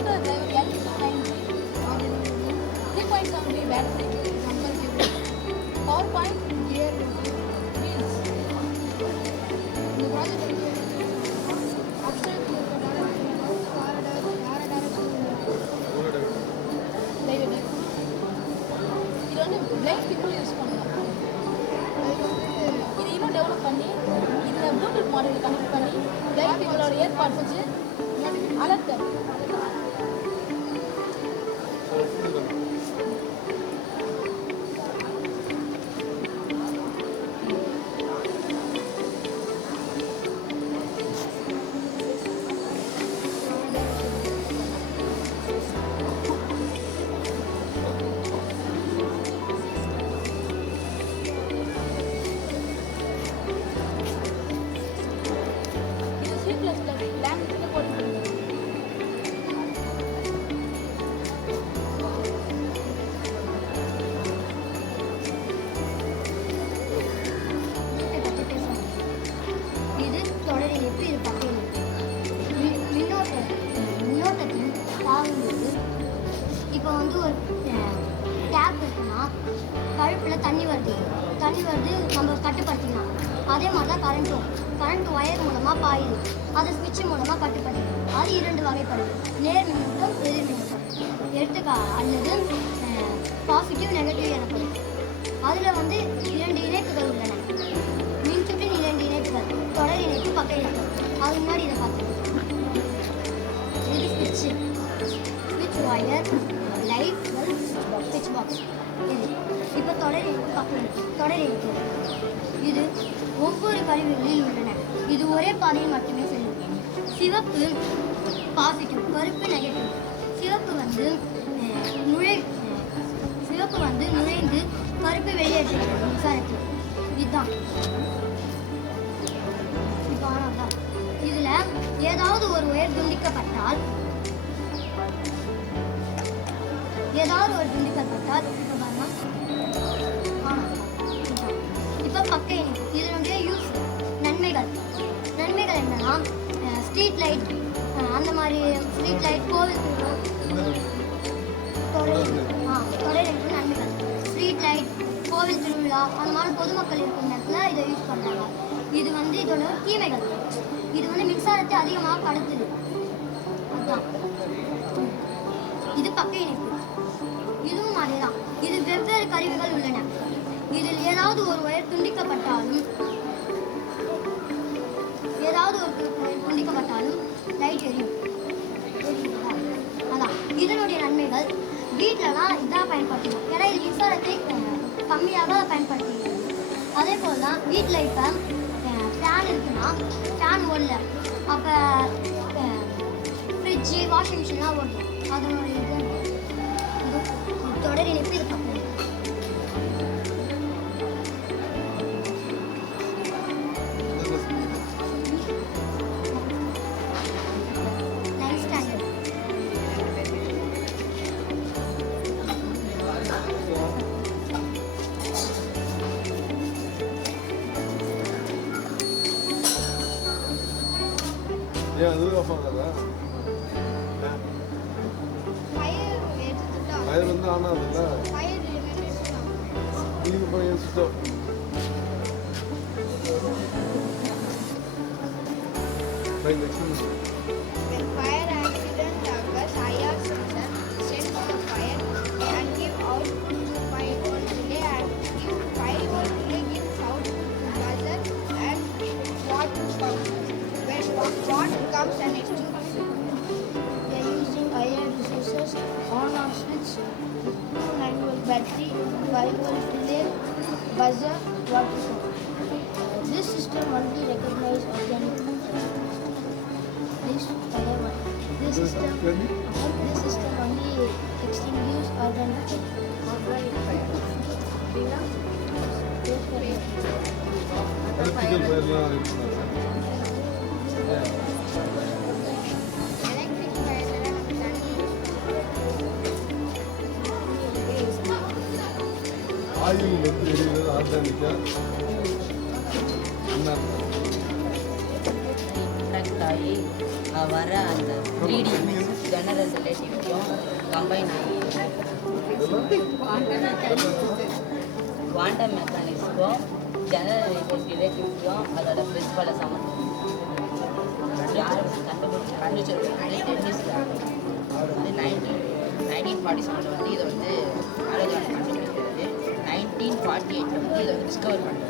motor driver L90 3.7 battery number cable power point gear wheels இந்த ப்ராஜெக்ட் வந்து அப்சல்யூட் இது வந்து பிளைண்ட் பீப்புள் யூஸ் பண்ணலாம். இது இன்னும் டெவலப் பண்ணி இதில் ப்ளூடூத் மாடல் கனெக்ட் பண்ணி பிளைண்ட் பீப்புளோட ஏற்பாடு வச்சு அலர்ட் தரும். இது C++ லாங்குவேஜ்ல போட்டு இது தொடர் இணைப்பு, இது பக்க இணைப்பு. மின்னோட்டத்தின் தாங்கும்போது இப்போ வந்து ஒரு டேப் இருக்குன்னா கழுப்பில் தண்ணி வருது நம்ம கட்டுப்படுத்திக்கலாம். அதே மாதிரி தான் கரண்ட் ஒயர் மூலமாக பாயுது, அதை ஸ்விட்ச் மூலமாக கட்டுப்படுத்திக்கலாம். அது 2 வகைப்படுது, நேர் மின்னோட்டம், எதிர் மின்னோட்டம் அல்லது பாசிட்டிவ் நெகட்டிவ் எனப்படும். அதில் வந்து 2 இணைப்புகள் உள்ளன. மின்சுற்றின் 2 இணைப்புகள், தொடர் இணைப்பு, பக்க இணைப்பு. அது முன்னாடி இதை பார்த்துக்கலாம். இது ஸ்விட்ச் ஒயர், லைட், ஸ்விட்ச் பாக்ஸ். இது இப்போ தொடர் இணைப்பு, பக்க இணைப்பு. தொடர் இணைப்பு இது ஒவ்வொரு கருவிகளில் உள்ளன. இது ஒரே பாதையில் மட்டுமே செல்லும். சிவப்பு பாசிட்டிவ், கருப்பு நெகட்டிவ். சிவப்பு வந்து நுழைந்து கருப்பு வெளியேற்றுகிறது மின்சாரத்தில். இதுதான் இப்போ ஆனால் இதில் ஏதாவது ஒரு ஒயர் துண்டிக்கப்பட்டால் இப்போ பக்க இணைப்பு. இதனுடைய யூஸ் நன்மைகள் என்னன்னா ஸ்ட்ரீட் லைட், அந்த மாதிரி ஸ்ட்ரீட் லைட், கோவில் தொடர் இணைப்பு நன்மைகள். ஸ்ட்ரீட் லைட், கோவில் திருவிழா, அந்த மாதிரி பொதுமக்கள் இருக்கும் நேரத்தில் இதை யூஸ் பண்ணுறாங்க. இது வந்து இதோட தீமைகள். இது வந்து மின்சாரத்தை அதிகமாக கடத்துது. அதுதான் இது பக்க இணைப்பு. இதுவும் அதேதான். இது வெவ்வேறு கருவிகள் உள்ளன. இதில் ஏதாவது ஒரு ஒயர் துண்டிக்கப்பட்டாலும் லைட் எரியும். அதான் இதனுடைய நன்மைகள். வீட்டிலலாம் இதான் பயன்படுத்தணும், ஏன்னா இது மின்சாரத்தை கம்மியாக பயன்படுத்துகிறது. அதே போல் தான் வீட்டில் இப்போ ஃபேன் இருக்குன்னா ஃபேன் ஓடல, அப்போ ஃப்ரிட்ஜு, வாஷிங் மிஷின்லாம் ஓடும். அதனுடைய இது தொடர் இணைப்பு, இது பக்கம் ஏன் அது ஆஃப் ஆகாதா? ஃபயர் வந்து ஆன் ஆகுதுல்ல, நீங்க போய் சுத்தம் பை next. When fire accident occurs, IR sensor sends the fire and give output to 5 volt relay and give 5 volt relay gives output to buzzer and watt pump. When watt comes and extinguishes, they are using IR sensors, on-off switch, 9 volt battery, 5 volt relay, buzzer, watt pump. This system only recognizes organic This system only extinguishes organic fire. Electrical ஃபயர்லாம் use பண்ணுறாங்க. Electric fire நம்ம தண்ணி oil வந்து எரிகிறது ஆர்கானிக்கா என்ன? கரெக்டாக ஆகி வர அந்த 3D ஜெனரல் ரிலேட்டிவிட்டியும் கம்பைன் ஆகி குவாண்டம் மெக்கானிக்ஸ்க்கும் ஜெனரல் ரிலேட்டிவிட்டியும் அதோட பிரின்சிபலை சம்மந்தம் யார் கண்டுபிடிச்சிருக்காங்க டென்னிஸில் அவர் வந்து 1947 வந்து இதை வந்து ஹாலோகிராம் கண்டுபிடிக்கிறது 1948 வந்து இதை வந்து டிஸ்கவர் பண்ணுறது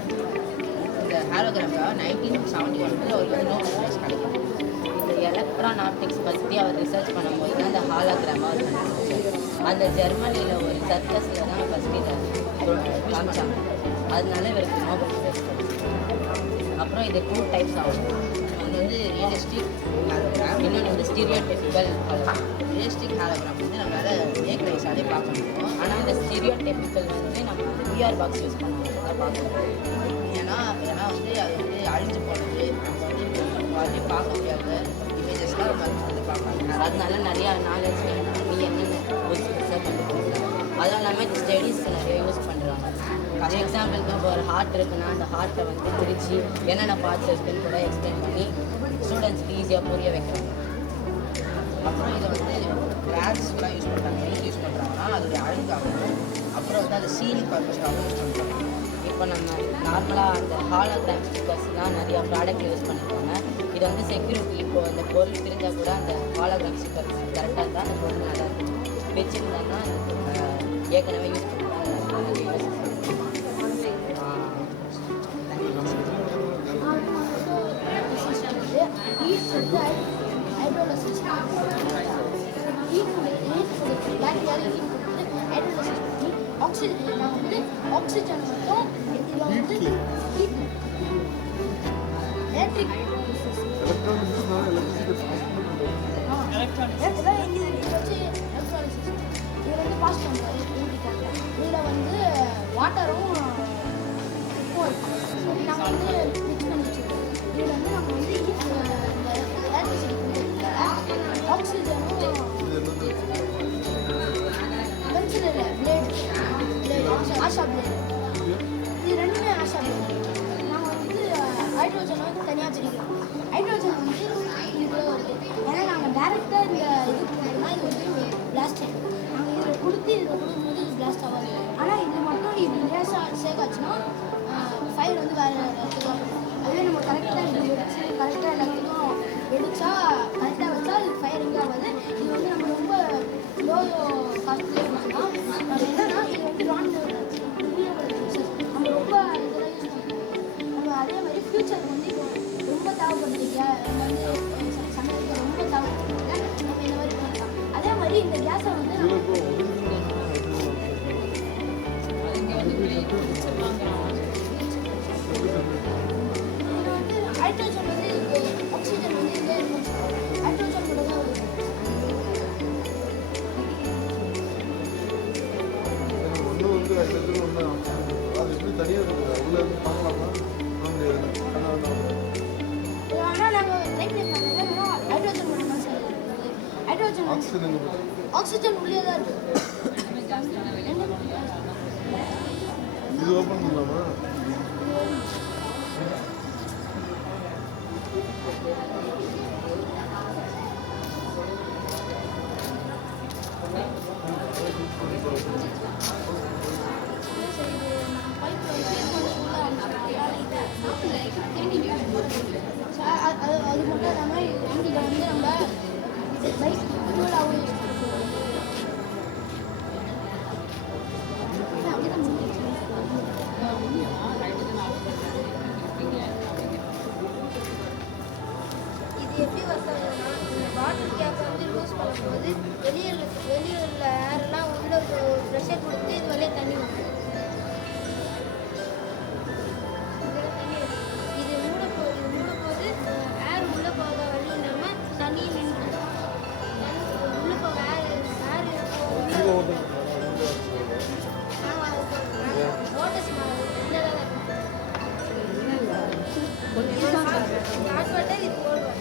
இந்த ஹாலோகிராஃபாக 1971 வந்து அவருக்கு வந்து நோபல் ப்ரைஸ் கிடைக்கும் இந்த எலக்ட்ரான் ஆப்டிக்ஸ் பற்றி அவர் ரிசர்ச் பண்ணும்போது தான் அந்த ஹாலோகிராமாக அவர் கண்டுபிடிச்சார் அந்த ஜெர்மனியில் ஒரு சர்க்கஸில் தான் ஃபஸ்ட்டு இதை காமிச்சாங்க அதனால இவருக்கு நோபல் ப்ரைஸ் அப்புறம் இது 2 டைப்ஸ் ஆகும் ஒன்று வந்து ரியலிஸ்டிக் ஹாலோகிராம் இன்னொன்று வந்து ஸ்டீரியோடெபிக்கல் ஹாலோகிராம் ரியலிஸ்டிக் ஹாலோகிராம் வந்து நம்மளால் நேக் ரைஸாலே பார்க்க முடியும் ஆனால் இந்த ஸ்டீரியோடெபிக்கல் வந்து நம்ம வந்து விஆர் பாக்ஸ் யூஸ் பண்ணுவோம் தான் பார்க்க முடியும் ஏன்னா வந்து அது வந்து அழிஞ்சு போனது நம்ம வந்து மறுபடியும் பார்க்க முடியாத இமேஜஸ்லாம் நம்ம வந்து பார்ப்பாங்க அதனால நிறையா நாலேஜ் பண்ணி என்னென்ன புதுசாக கண்டுபிடிக்கலாம் அதுவும் இல்லாமல் இந்த ஸ்டடீஸ்க்கு நிறைய யூஸ் பண்ணுறாங்க அது எக்ஸாம்பிளுக்கு இப்போ ஒரு ஹார்ட் இருக்குன்னா அந்த ஹார்ட்டை வந்து பிரித்து என்னென்ன பார்ட்ஸ் இருக்குன்னு கூட எக்ஸ்பிளைன் பண்ணி ஸ்டூடெண்ட்ஸ்க்கு ஈஸியாக புரிய வைக்கிறாங்க அப்புறம் இதை வந்து கிளாஸ்லாம் யூஸ் பண்ணுறாங்க எதுக்கு யூஸ் பண்ணுறாங்கன்னா அதோடைய அழுங்காகவும் அப்புறம் வந்து அதை சீல் பர்பஸ்க்காகவும் யூஸ் பண்ணுறாங்க இப்போ நம்ம நார்மலாக அந்த ஹாலோகிராம் ஸ்டிக்கர்ஸ்லாம் நிறையா ப்ராடக்ட் யூஸ் பண்ணியிருக்காங்க இது வந்து செக்யூரிட்டி இப்போ அந்த பொருள் தெரிஞ்சால் கூட அந்த ஹாலோகிராம் ஸ்டிக்கர் கரெக்டாக இருந்தால் அந்த பொருள் நல்லா இருக்கும் வச்சுருந்தாங்கன்னா ஏற்கனவே யூஸ் பண்ணுறாங்க ஆக்சிஜன் மட்டும் இதில் வந்து எலக்ட்ரிக் இதில் வந்து பாஸ் பண்ணுறாரு இதில் வந்து வாட்டரும் நம்ம வந்து மிக்ஸ் பண்ணி வச்சுருக்கோம் இதில் வந்து நம்ம வந்து இந்த எலக்ட்ரிசிட்டி ஆக்சிஜனும் பென்சில் இல்லை பிளேடு ஆஷா பிளேடு இது ரெண்டுமே ஆஷா பிளேடு நாங்கள் வந்து ஹைட்ரோஜன் வந்து தனியாக பிரிக்கிறோம் ஹைட்ரோஜன் வந்து இதில் வருது ஏன்னா நாங்கள் டேரெக்டாக இந்த இது கொடுத்தோம்னா இது வந்து பிளாஸ்ட் ஆகிடும் நாங்கள் இதில் கொடுக்கும்போது இது பிளாஸ்ட் ஆகாது ஆனால் இது மட்டும் இது லேசாக சேகாச்சுன்னா ஃபயர் வந்து வேறு இடத்துக்கு அதுவே நம்ம கரெக்டாக இது வச்சு கரெக்டாக எல்லாத்துக்கும் வெடிச்சா கரெக்டாக வச்சா இது ஃபயர் எங்கே ஆகாது இது வந்து நம்ம ரொம்ப லோ காஸ்ட்லியாக பண்ணலாம் என்னன்னா இது வந்து நம்ம ரொம்ப இதெல்லாம் யூஸ் பண்ணுறோம் நம்ம அதே மாதிரி ஃப்யூச்சருக்கு வந்து இப்போ ரொம்ப தேவைப்படுறீங்க நம்ம வந்து சமையலுக்கு ரொம்ப தேவைப்படுறீங்க நம்ம இந்த மாதிரி பண்ணலாம் அதே மாதிரி இந்த கேஸை வந்து ஹைட்ரோஜன் வந்து ஆக்சிஜன் வந்து இதே இருக்கும் ஹைட்ரோஜன் கூட தான் வருது ஒன்று வந்து ரெண்டு இடத்துல ஒன்று அது எப்படி தனியாக இருக்குது உள்ள இருந்து பார்க்கலாமா ஆனால் நாங்கள் ட்ரை பண்ணி பார்த்தோம்னா ஹைட்ரோஜன் மட்டும் தான் சார் ஹைட்ரோஜன் ஆக்சிஜன் ஆக்சிஜன் உள்ளே தான் இருக்குது இது ஓப்பன் பண்ணலாமா அது மட்டும் இல்லாமல் இதில் வந்து நம்ம பைக் ஃபியூலாகவும் யூஸ் பண்ணுறோம் இது எப்படி ஒர்க் ஆகுதுன்னா வாட்டர் கேப்பை வந்து யூஸ் பண்ணும்போது வெளியே உள்ள ஏர்லாம் உள்ள ப்ரெஷர் கொடுத்து இது வழியாக தண்ணி வரும் இது மூட போது ஏர் உள்ளே போக வழி இல்லாமல் தண்ணி நின்று உள்ளே போக ஏர் ஓட்டஸ் இல்லை தான் ஆட்பட்டர் இது போடுவோம்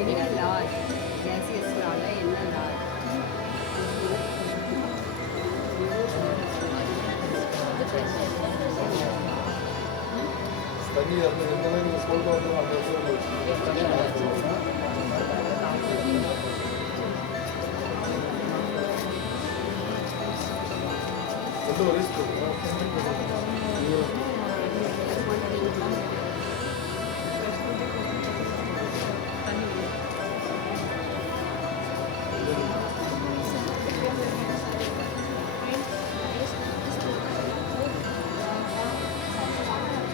என்ன லாஸ் கேசியஸ்னால என்ன லாஸ் தண்ணி அந்த எந்த நீங்கள் சொல்லிட்டு வந்து அந்த இடத்துல ஒரே ஸ்கூல்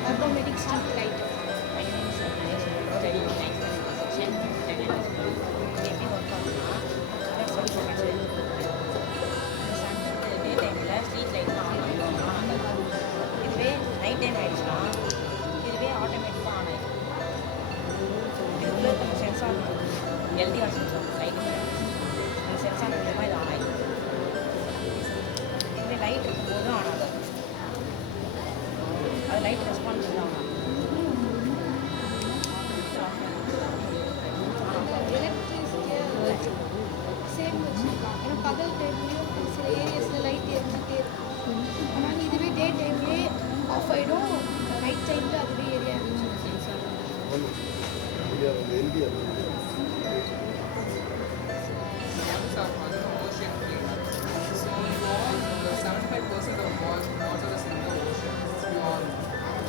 automatic street light. இதுவே நைட் டைம் ஆயிடுச்சுன்னா இதுவே ஆட்டோமேட்டிக்காக ஆன் ஆயிடும். இதுக்குள்ளே கொஞ்சம் சென்சார் எல்டிஆர் சென்சார் லைட் அந்த சென்சார் மூலமாக இது ஆன் ஆகிடும். இதுவே லைட் இருக்கும்போது ஆன் ஆகாது. அது லைட் ரெஸ்பான்ஸ் தான் ஆகும். எலக்ட்ரிசிட்டியை சேவ் வச்சுருக்கான். ஏன்னா பகல் டைம்லேயும் சில ஏரியாஸில் லைட் எரிஞ்சிட்டே இருக்கும். ஆனால் இதுவே டே டைம்லேயே ஆஃப் ஆகிடும், நைட் டைமில் அதுவே ஏரியா இருந்துச்சு. LTR Waters are called ocean clean. So you all know that 75% of water is in the ocean. You all know.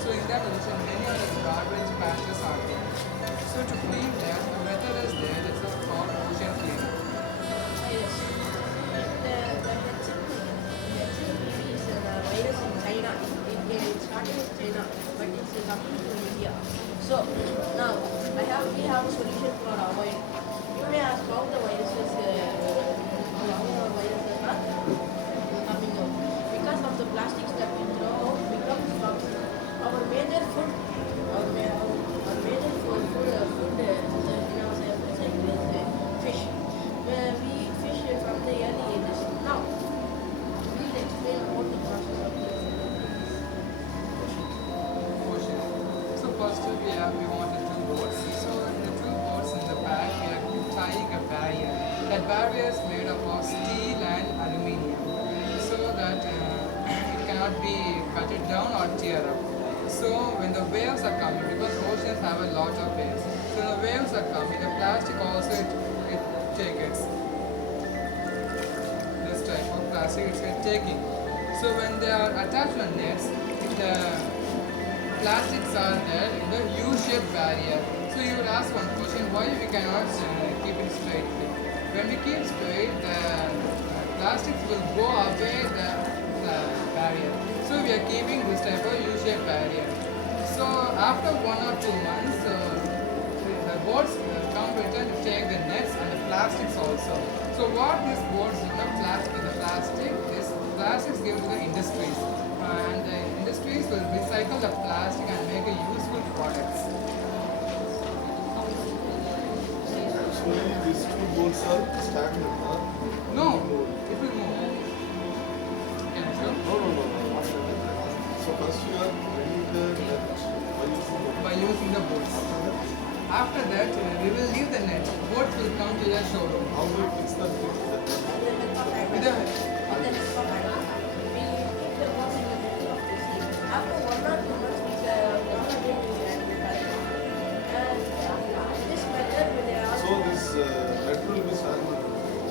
So in that ocean, many other garbage patches are there. So to clean that, the method is there. It's called ocean cleaning. Yes. The is a virus in China. It started in China, but it's coming to India. So now we have a solution for avoid. You may ask how the viruses are coming out. Because of the plastics that we throw out becomes toxic. Our major food in our cycle is fish. Where we eat fish from the early ages. Now, we'll explain about the process of this. Ocean. So first we wanted two boats. So the two boats in the back we are tying a barrier. That barrier is made up of steel and aluminium, so that it cannot be cut it down or tear up. So when the waves are coming, because oceans have a lot of waves, so the waves are coming, the plastic also it takes this type of plastic it's taking. So when they are attached on nets, the plastics are there in the U-shaped barrier. So you will ask one question, why we cannot keep it straight? When we keep straight, the plastics will go away the barrier. So we are keeping this type of U-shaped barrier. So after 1 or 2 months, the boats come return to take the nets and the plastics also. So what these boats do not plastic, this plastics give to the industries. And the industries will recycle the plastic and make a useful products. So these two boats are stagnant, huh? No, it will move. Can you show? No, not stagnant. So first you are ready the net by using the boat. By using the boats. After that, we will leave the net. Boats will come to the showroom. How do you fix that? With the After 1 or 2 months, we this method will So this net will be stagnant.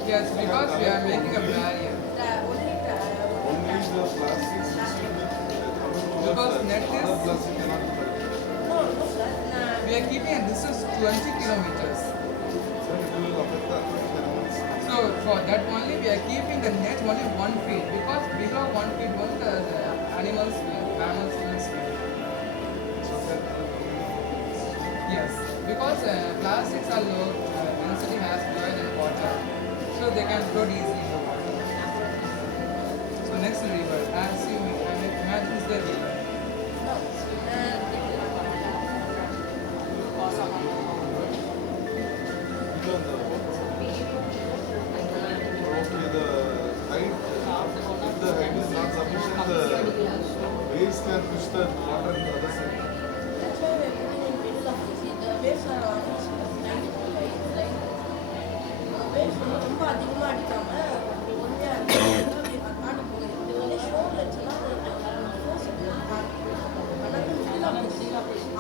yes, because we are making a barrier. Only the plastics which will be coming towards Because that. net is- Other plastic cannot be carried. no, sir. We are keeping a distance 20 kilometers. So it will affect the aquatic animals. So for that only, we are keeping the net only 1 feet, because below 1 feet only the animals will swim. So that Yes, because plastics are low density, has fluid in water, so they can float easily in the water. So next river, as you imagine, is the river. because the height, if the height is not sufficient, the waves can push the water to the other side. That's why we're putting in middle of the sea. The waves are always 90 like waves ரொம்ப அதிகமாக அடிக்காம பொறுமையாக காட்டி போகுது. இது வந்து ஷோவில் இருந்துச்சுன்னா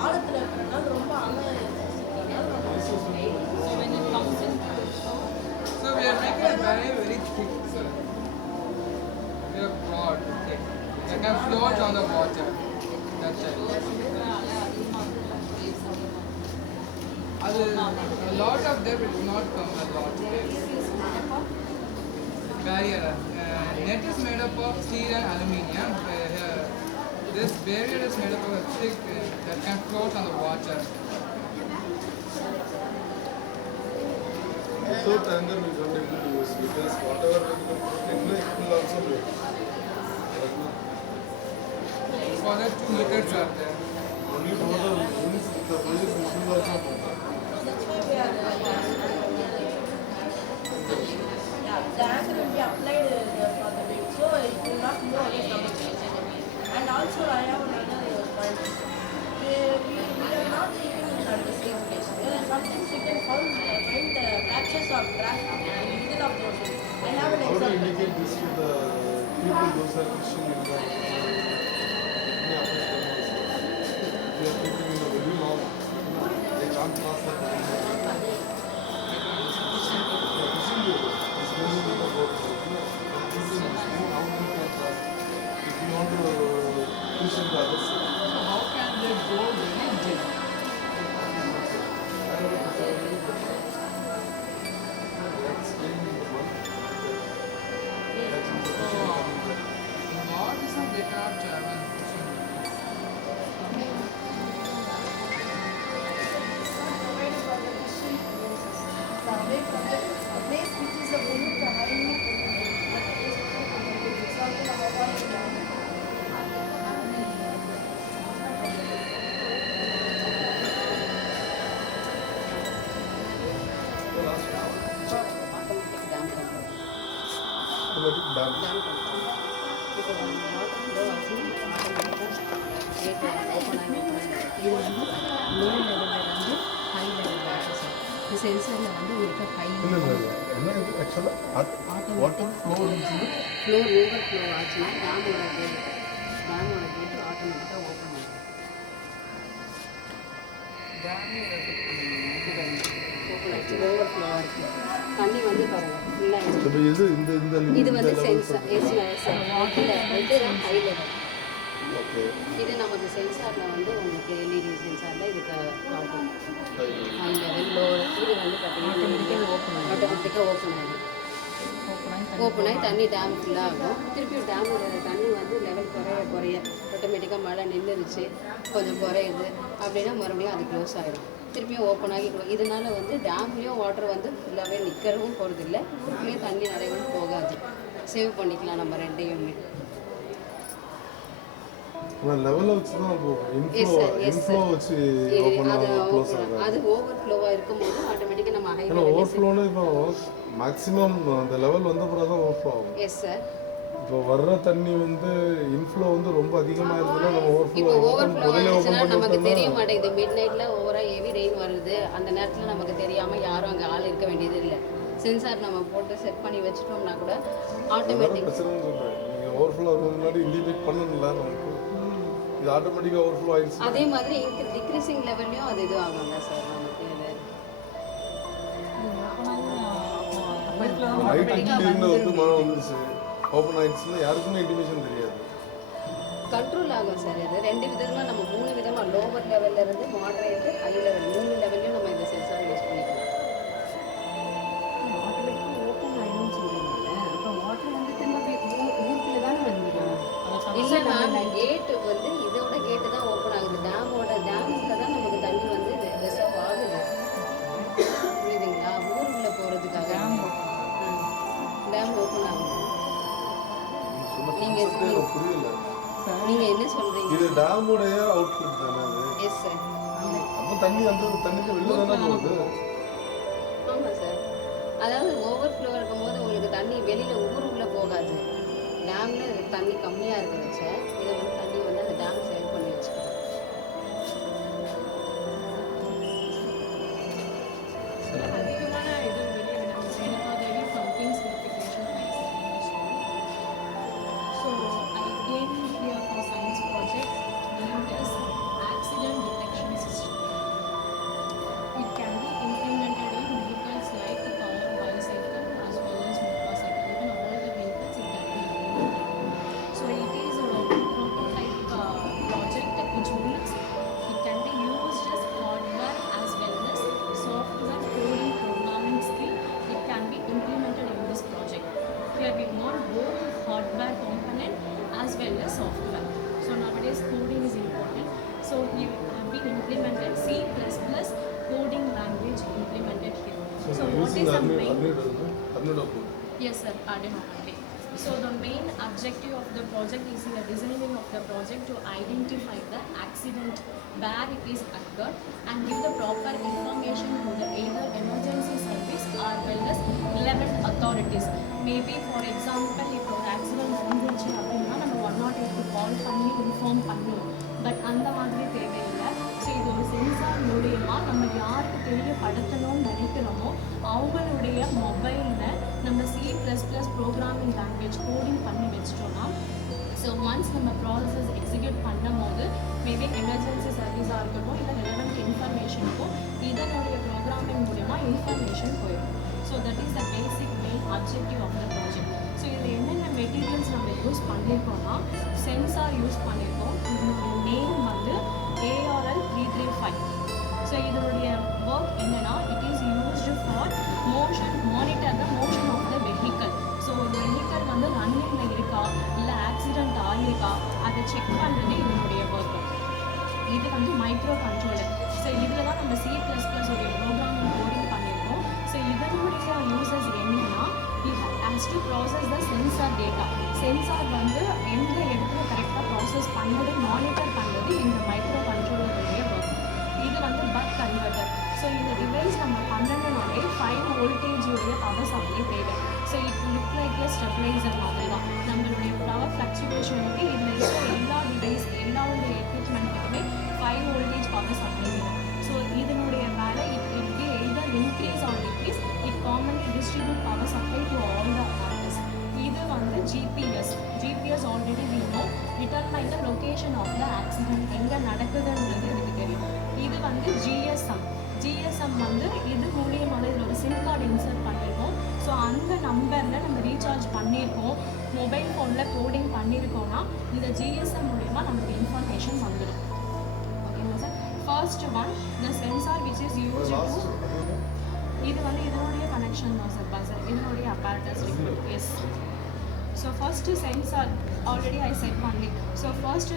ஆழத்தில் இருக்கிறனால ரொம்ப அழகாக So we are making a barrier very thick, sir. a broad thing that can float on the water. That's it. A lot of them will not come a lot. Barrier. Net is made up of steel and aluminium. This barrier is made up of a stick that can float on the water. Without anger, we don't able to use because whatever we can protect, it will also break. For that 2 meters are there. Only for the means the police will also move. Yeah, the angle will be applied for the weight, so it will not move against the weight. And also, I have another point. We are not keeping it at the same place. Sometimes you can find the patches of grass in the middle of the ocean. I have an How to example. indicate this to the people those are fishing in the they are keeping in a very long, they can't cross that line. Fishing is going with the boat. How many can cross? If you want to fish in the other side. So how can they go very deep? That's staying in the one. That's in the So, fishing coming. what is they cannot travel fishing? Provided for the fishing places. So away from the place which is a very high, example of a water dam. Automatic dam control. Automatic dam. Dam control. இப்போ water flow ஆச்சு ஆட்டோமேட்டிக்காக gate open ஆகி இது வந்து low லெவலில் இருந்து high லெவலில் ஆச்சு சார். இந்த சென்சரில் வந்து உங்களுக்கு ஹை இல்லை இல்லை என்ன ஆக்சுவலாக வாட்டர் ஃப்ளோ இருந்துச்சுன்னா ஃப்ளோ ஓவர் ஃப்ளோ ஆச்சுன்னா டேமோட கேட் ஆட்டோமேட்டிக்காக ஓப்பன் ஆகும். ஓப்பன் ஆகிடுச்சு ஓவர் ஃப்ளோவாக இருக்குது. தண்ணி வந்து பாருங்கள் ஃபுல்லாக இப்போ இது இந்த இந்த இது வந்து சென்சார் வாட்டர் இது ஹை லெவல். ஓகே இது நமக்கு சென்சாரில் வந்து உங்களுக்கு எல்இடி சென்சாரில் இது காட்டும் ஹை லெவல் லோ. இது வந்து பார்த்தீங்கன்னா ஆட்டோமேட்டிக்காக ஓப்பன் ஆகிடும். ஓப்பன் ஆகி தண்ணி டேம் ஃபுல்லாக ஆகும். திருப்பி டேமோட தண்ணி வந்து லெவல் குறைய ஆட்டோமேட்டிக்காக மழை நின்றுருச்சு கொஞ்சம் குறையுது அப்படின்னா மறுபடியும் அது க்ளோஸ் ஆகிடும். திருப்பியும் ஓப்பன் ஆகி இதனால வந்து டேம்லேயும் வாட்டர் வந்து ஃபுல்லாகவே நிற்கவும் போகிறதில்ல, உள்ளேயும் தண்ணி நிறையவும் போகாது. சேவ் பண்ணிக்கலாம் நம்ம ரெண்டையுமே. லெவலை வச்சு தான் போகும். Yes sir yes inflow sir. வச்சு ஓப்பன் ஆகும் க்ளோஸ் ஆகும். அது ஓவர் ஃப்ளோவாக இருக்கும்போது ஆட்டோமேட்டிக்காக நம்ம ஹை ஏன்னா ஓவர் ஃப்ளோனா இப்போ மேக்ஸிமம் அந்த லெவல் வந்த பிறகு தான் ஓவர் ஃப்ளோ ஆகும். Yes sir. இப்போ வர்ற தண்ணி வந்து இன்ஃப்ளோ வந்து ரொம்ப அதிகமாக இருந்ததுன்னா நம்ம ஓவர் இப்போ ஃப்ளோ ஓவர் ஃப்ளோ முதல்ல ஆச்சுன்னா ஓப்பன் நமக்கு தெரிய பண்ணிட்டோம்னா மாட்டேங்குது. மிட் நைட்டில் ஓவராக ஹெவி ரெயின் வருது, அந்த நேரத்தில் நமக்கு தெரியாமல் யாரும் அங்கே ஆள் இருக்க வேண்டியது இல்லை. சென்சார் நம்ம போட்டு செட் பண்ணி வச்சிட்டோம்னா கூட ஆட்டோமேட்டிக் பிரச்சனைன்னு சொல்கிறேன். நீங்கள் ஓவர் ஃப்ளோ ஆகுறதுக்கு முன்னாடி இண்டிகேட் பண்ணணும்ல நமக்கு. இது ஆட்டோமேட்டிக்காக ஓவர் ஃப்ளோ ஆயிடுச்சு. அதே மாதிரி டிக்ரீசிங் லெவல்லையும் அது இது ஆகும்ல சார் நமக்கு இது. நைட்டு திடீர்னு வந்து மழை வந்துருச்சு ஓப்பன் ஆயிடுச்சுன்னா யாருக்குமே இன்டிமேஷன் தெரியாது. கண்ட்ரோல் ஆகும் சார். இது ரெண்டு விதமாக நம்ம 3 விதமாக லோவர் லெவல்ல இருந்து மாடரேட்டு ஹை லெவல் 3 லெவல்லையும் நம்ம இந்த சென்சார் யூஸ் பண்ணிக்கலாம். ஆட்டோமேட்டிக்காக ஓப்பன் ஆகிடும் சொல்கிறீங்கல்ல, அப்போ வாட்டர் வந்து திரும்ப ஊருக்குள்ளே தானே வந்துடும். இல்லை மேம், கேட்டு வந்து இதோட கேட்டு தான் ஓப்பன் ஆகுது. டேமுக்குள்ள தான் நமக்கு தண்ணி வந்து ரிசர்வ் ஆகுது. புரியுதுங்களா? ஊருக்குள்ளே போகிறதுக்காக டேம் ஓப்பன் ஆகுது. நீங்க எனக்கு புரியல. நீங்கள் என்ன சொல்கிறீங்க? இது டேமுடைய அவுட்லெட் தானே அது? Yes sir. அப்போ தண்ணி அந்த தண்ணிக்கு வெளில தானே போகுது. ஆமாம் சார். அதாவது ஓவர் ஃப்ளோ இருக்கும்போது உங்களுக்கு தண்ணி வெளியில் ஊருக்குள்ளே போகாது. டேமில் தண்ணி கம்மியாக இருக்க வச்ச இதை வந்து தண்ணி வந்து அந்த டேம் சேவ் பண்ணி வச்சுக்கலாம். அதிகமான இது வெளியே விடாமல் எனக்காகவே somethings notification so I came here for science project named as accident detection system. It can be implemented in vehicles like a car, bicycle as well as motorcycle. Even all the vehicles it can be implemented. software. So nowadays coding is important. So we have been implemented C++ coding language implemented here. So what is the main? Arnold code. Yes sir, Arduino only. So the main objective of the project is the designing of the project to identify the accident where it is occurred and give the proper information to the either emergency service or well as relevant authorities. Maybe for example, if ஒரு accident நடந்துச்சு அப்படின்னா நம்ம 108க்கு கால் பண்ணி inform பண்ணுவோம். But அந்த மாதிரி தேவையில்லை. So இது ஒரு சென்சார் மூலியமாக நம்ம யாருக்கு தெரியப்படுத்தணும்னு நினைக்கிறோமோ அவங்களுடைய மொபைலில் நம்ம C++ ப்ரோக்ராமிங் லாங்குவேஜ் கோடிங் பண்ணி வச்சிட்டோம்னா ஸோ ஒன்ஸ் நம்ம ப்ராசஸ் எக்ஸிக்யூட் பண்ணும் போது மேபி எமர்ஜென்சி சர்வீஸாக இருக்கட்டும் இல்லை ரெலவெண்ட் இன்ஃபர்மேஷனுக்கும் இதனுடைய ப்ரோக்ராமிங் மூலமாக இன்ஃபர்மேஷன் போயிடும். So that is the basic main objective of the project. So இதில் என்னென்ன மெட்டீரியல்ஸ் நம்ம யூஸ் பண்ணியிருக்கோம்னா சென்சார் யூஸ் பண்ணியிருக்கோம். இதனுடைய நேம் வந்து ARL335. ஸோ இதனுடைய ஒர்க் என்னென்னா it is used for monitor the motion of the vehicle. So ஒரு வெஹிக்கல் வந்து ரன்னிங்கில் இருக்கா இல்லை ஆக்சிடென்ட் ஆகியிருக்கா அதை செக் பண்ணுறது இதனுடைய ஒர்க்கு. இது வந்து மைக்ரோ கண்ட்ரோலர். ஸோ இதில் தான் நம்ம C++ உடைய ப்ரோக்ராமிங் கோடிங் பண்ணியிருக்கோம். ஸோ இதனுடைய யூசஸ் என்னன்னா it has to process the sensor data. Sensor வந்து எந்த இடத்துல கரெக்டாக ப்ராசஸ் பண்ணுறது மானிட்டர் பண்ணுறது இந்த மைக்ரோ கண்ட்ரோலருடைய ஒர்க். இது வந்து பக் கன்வெர்ட்டர். ஸோ இந்த டிவைஸ் நம்ம பண்ணணும்னாலே 5 voltage உடைய பவர் சப்ளை தேவை. So it look like stabiliser மாதிரி தான். நம்மளுடைய பவர் ஃப்ளக்சுவேஷனுக்கு இதில் இருக்கிற எல்லா டிவைஸ் எல்லாருடைய எக்யூப்மெண்ட்டுக்குமே 5 voltage பவர் சப்ளை வேணும். ஸோ இதனுடைய வேலை it be either increase R degrees. It commonly distribute power supply to all the orders. இது வந்து GPS already we know determine the location of the accident. எங்கே நடக்குதுன்றது எனக்கு தெரியும். இது வந்து GSM வந்து இது மூலியமாக இதில் ஒரு சிம் கார்டு இன்சர்ட் பண்ணியிருக்கோம். ஸோ அந்த நம்பரில் நம்ம ரீசார்ஜ் பண்ணியிருக்கோம், மொபைல் ஃபோனில் கோடிங் பண்ணியிருக்கோம்னா இந்த GSM மூலிமா நமக்கு இன்ஃபர்மேஷன் வந்துடும். ஓகேங்களா sir? First one the sensor which is use to இது வந்து இதனுடைய கனெக்ஷன் தான் சார் பஸர் இதனுடைய apparatus required. எஸ். So first sensor already I said one thing. So first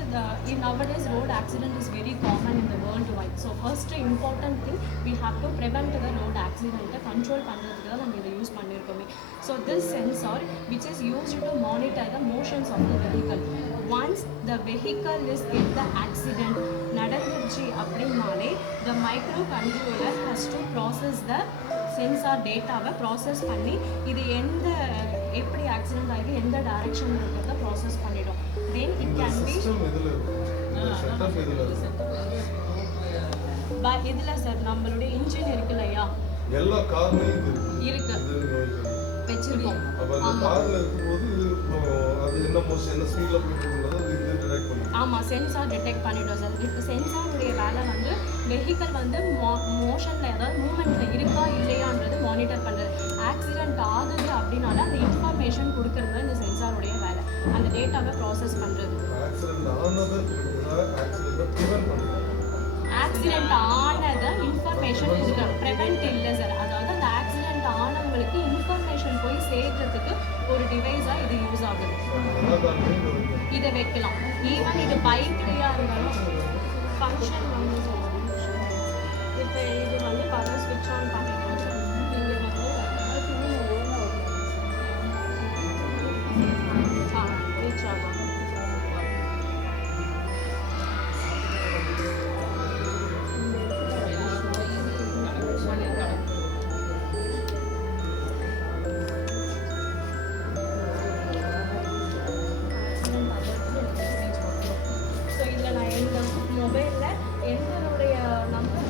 in nowadays road accident is very common in the worldwide. So first important thing we have to prevent the road accident control பண்றதுக்கு தான் நம்ம இதை use பண்ணியிருக்கோமே. So this sensor which is used to monitor the motions of the vehicle. Once the vehicle is in the accident நடந்துருச்சு அப்படின்னாலே the microcontroller has to process the sensor டேட்டாவை process பண்ணி இது எப்படி ஆக்சிடென்ட் ஆகி எந்த டைரக்ஷன் இருக்கிறத process பண்ணிடும். தென் இட் கேன் பி இதில் சார் நம்மளுடைய இன்ஜின் இருக்கு இல்லையா எல்லா கார்லையும் இருக்கு வச்சிருக்கோம். ஆமாம் சென்சார் டிடெக்ட் பண்ணிவிடும் சார். இப்போ சென்சாருடைய வேலை வந்து வெஹிக்கல் வந்து மோஷனில் ஏதாவது மூமெண்ட்டில் இருக்கா இல்லையான்றது மானிட்டர் பண்ணுறது. ஆக்சிடென்ட் ஆகுது அப்படின்னால அந்த இன்ஃபர்மேஷன் கொடுக்கறது இந்த சென்சாருடைய வேலை, அந்த டேட்டாவை ப்ராசஸ் பண்ணுறது. ஆக்சிடென்ட் ஆனதை இன்ஃபர்மேஷன் கொடுக்குறோம், ப்ரிவென்ட் இல்லை சார். அதாவது அந்த ஆக்சிடென்ட் ஆனவங்களுக்கு இன்ஃபர்மேஷன் போய் சேர்க்கறதுக்கு ஒரு டிவைஸாக இது யூஸ் ஆகுது. இதை வைக்கலாம். ஈவன் இது பைக்லேயா இருந்தாலும் ஃபங்க்ஷன் வந்து இப்போ இது வந்து பவர் ஸ்விட்ச் ஆன் பண்ணிட்டோம் சார். இங்கே வந்து ரீச் ஆகும். ஸோ இதில் நான் எந்த மொபைலில் என்னுடைய நம்பர்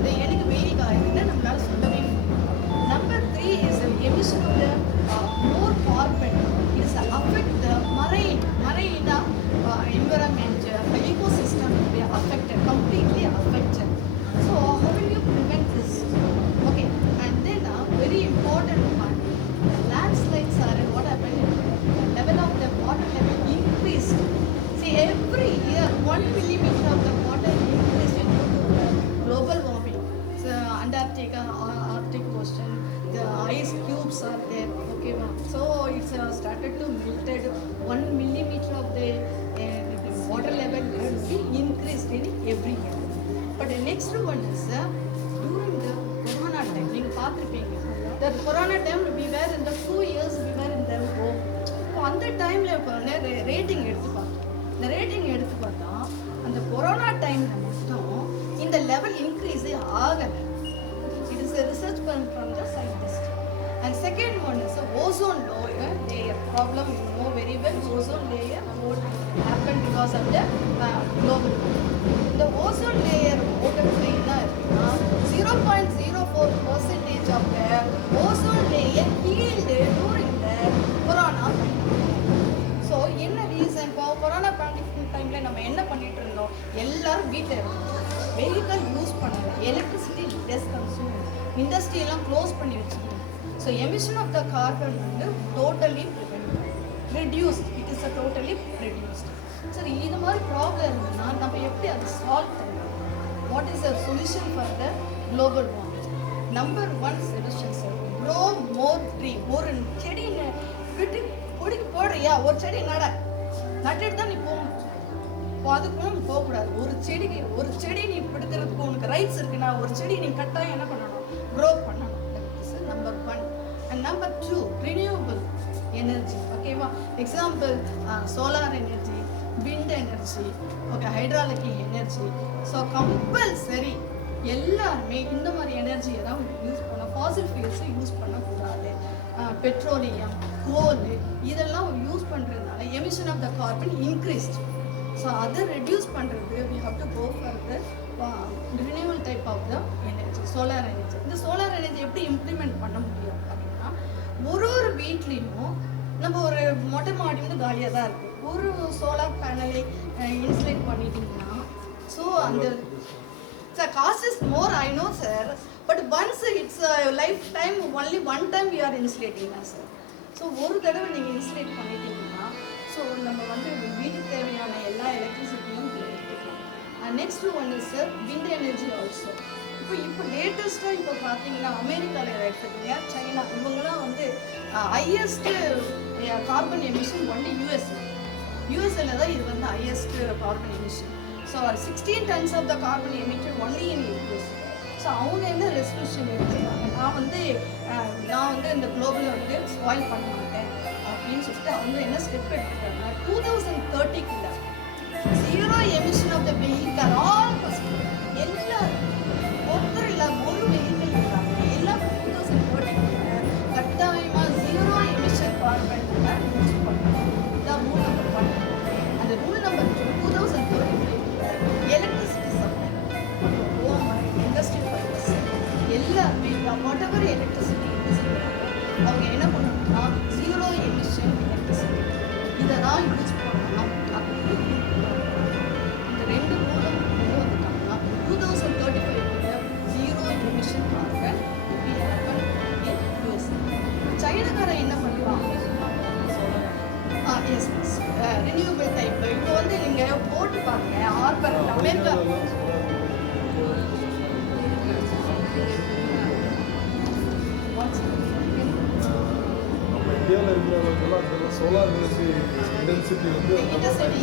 வந்து எனக்கு வெயில் காயுதுன்னு நம்மளால சொல்லவே முடியும். Number 3 is the emission of the more carbon. It is affect the marine environment, ecosystem will be affected, completely affected. So how will you prevent this? Okay, and then very important one, landslides are what happened, the level of the water level increased. See, every year 1 millimeter of the water increased due to global warming. So Antarctica, Arctic Ocean, the ice cubes are there. Okay, ma'am. So it's started to melted 1 millimeter of the water level will be increased in every year. But the next one is during the corona time. நீங்கள் பார்த்துருப்பீங்க. The corona time we were in the 2 years we were in the home. இப்போ அந்த டைம்ல இப்போ rating எடுத்து பார்த்தோம். இந்த rating எடுத்து பார்த்தா அந்த கொரோனா டைம்ல மட்டும் இந்த லெவல் இன்க்ரீஸ் ஆகலை. It is a research from the scientist. And second one is ozone layer problem. You know very well, ozone layer what happened because of the global warming. The ozone layer என்ன இருக்குன்னா 0.04% of the ozone layer healed during the corona pandemic. So என்ன reason? இப்போ corona pandemic டைம்ல நம்ம என்ன பண்ணிட்டு இருந்தோம்? எல்லாரும் வீட்டில் இருந்தோம், வெஹிக்கல் யூஸ் பண்ணல, எலக்ட்ரிசிட்டி லெஸ் கன்சூம், இண்டஸ்ட்ரியெல்லாம் க்ளோஸ் பண்ணி வச்சுருந்தோம். So emission of the carbon வந்து totally reduced. It is totally reduced. சரி, இது மாதிரி ப்ராப்ளம் இருந்ததுன்னா நம்ம எப்படி அதை சால்வ் பண்ணலாம்? What is the solution for the global warming? Number 1 solution sir, grow more tree. ஒரு செடி விட்டு பொடிக்கு போடுறியா, ஒரு செடி நட்டுட்டு தான் நீ போகணும். இப்போ அதுக்கும் நம்ம போகக்கூடாது. ஒரு செடி நீ எடுக்கிறதுக்கு உனக்கு ரைட்ஸ் இருக்குன்னா ஒரு செடி நீ கட்டாயம் என்ன பண்ணணும்? க்ரோ பண்ணணும். Number 1. And number 2, renewable energy. Okay, example, solar energy, wind energy, okay, hydraulic energy. So compulsory எல்லாருமே இந்த மாதிரி எனர்ஜியை தான் யூஸ் பண்ண, ஃபாசில் ஃபியூல்ஸை யூஸ் பண்ணக்கூடாது. பெட்ரோலியம், கோல் இதெல்லாம் யூஸ் பண்ணுறதுனால emission of the carbon increased. So அதை ரெடியூஸ் பண்ணுறது we have to go for the renewable type of the energy, solar energy. இந்த சோலார் எனர்ஜி எப்படி இம்ப்ளிமெண்ட் பண்ண முடியும் அப்படின்னா, ஒரு வீட்லேயும் நம்ம ஒரு மொட்டை மாடி வந்து காலியாக தான் இருக்குது, ஒரு சோலார் பேனலை இன்ஸ்டலேட் பண்ணிட்டீங்கன்னா, ஸோ அந்த sir cost is more I know sir, but once it's life time only one time we are இன்ஸ்டலேட்டிங்கா சார். ஸோ ஒரு தடவை நீங்கள் இன்ஸ்டலேட் பண்ணிட்டீங்கன்னா ஸோ நம்ம வந்து வீட்டுக்கு தேவையான எல்லா எலக்ட்ரிசிட்டியும் எடுத்துக்கலாம். Next one is sir wind energy also. இப்போ லேட்டஸ்ட்டாக இப்போ பார்த்தீங்கன்னா அமெரிக்காவில் எடுத்துக்கிங்க, சைனா, இவங்கெல்லாம் வந்து ஹையஸ்ட்டு கார்பன் எமிஷன் ஒன்லி யூஎஸ்ஏல தான் இது வந்து highest carbon emission. So 16 tons of the carbon emitted only in US. So அவங்க என்ன ரெசல்யூஷன் எடுத்துருக்காங்க, நான் வந்து இந்த குளோபலை வந்து ஸ்பாயில் பண்ண மாட்டேன் அப்படின்னு சொல்லிட்டு அவங்க என்ன ஸ்டெப் எடுத்துருக்காங்க, 2030 0 emission of the vehicle all customer, எல்லாரும் ஒருத்தர் இல்லை ஒரு வெஹிக்கல் இருக்காங்க, எல்லாம் 2030 கட்டாயமாக 0 எமிஷன் கார்பன் யூஸ் பண்ணணும். இதான் ரூல் நம்பர் 1. அந்த rule number 2, 2030 electricity supply, home, industrial purpose எல்லாருமே வாட் எவர் எலக்ட்ரிசிட்டி அவங்க என்ன பண்ணணும்னா 0 எமிஷன் எலக்ட்ரிசிட்டி இதை தான் யூஸ் பண்ணணும் அப்படின்னு இந்த ரெண்டு ரூலும் கொண்டு வந்துட்டாங்கன்னா 2035 0 எமிஷன் கார்பன் யூஎஸ். சைனாக்காரன் என்ன பண்ணுவாங்க, எஸ் ரினியூவபிள் டைப். இப்போ வந்து நீங்கள் போட்டு பாருங்க, ஆர்பர் அமெரிக்கா நம்ம இந்தியாவில் இருக்கிறவங்கெல்லாம் சோலார் எனர்ஜி இன்டென்சிட்டி வந்து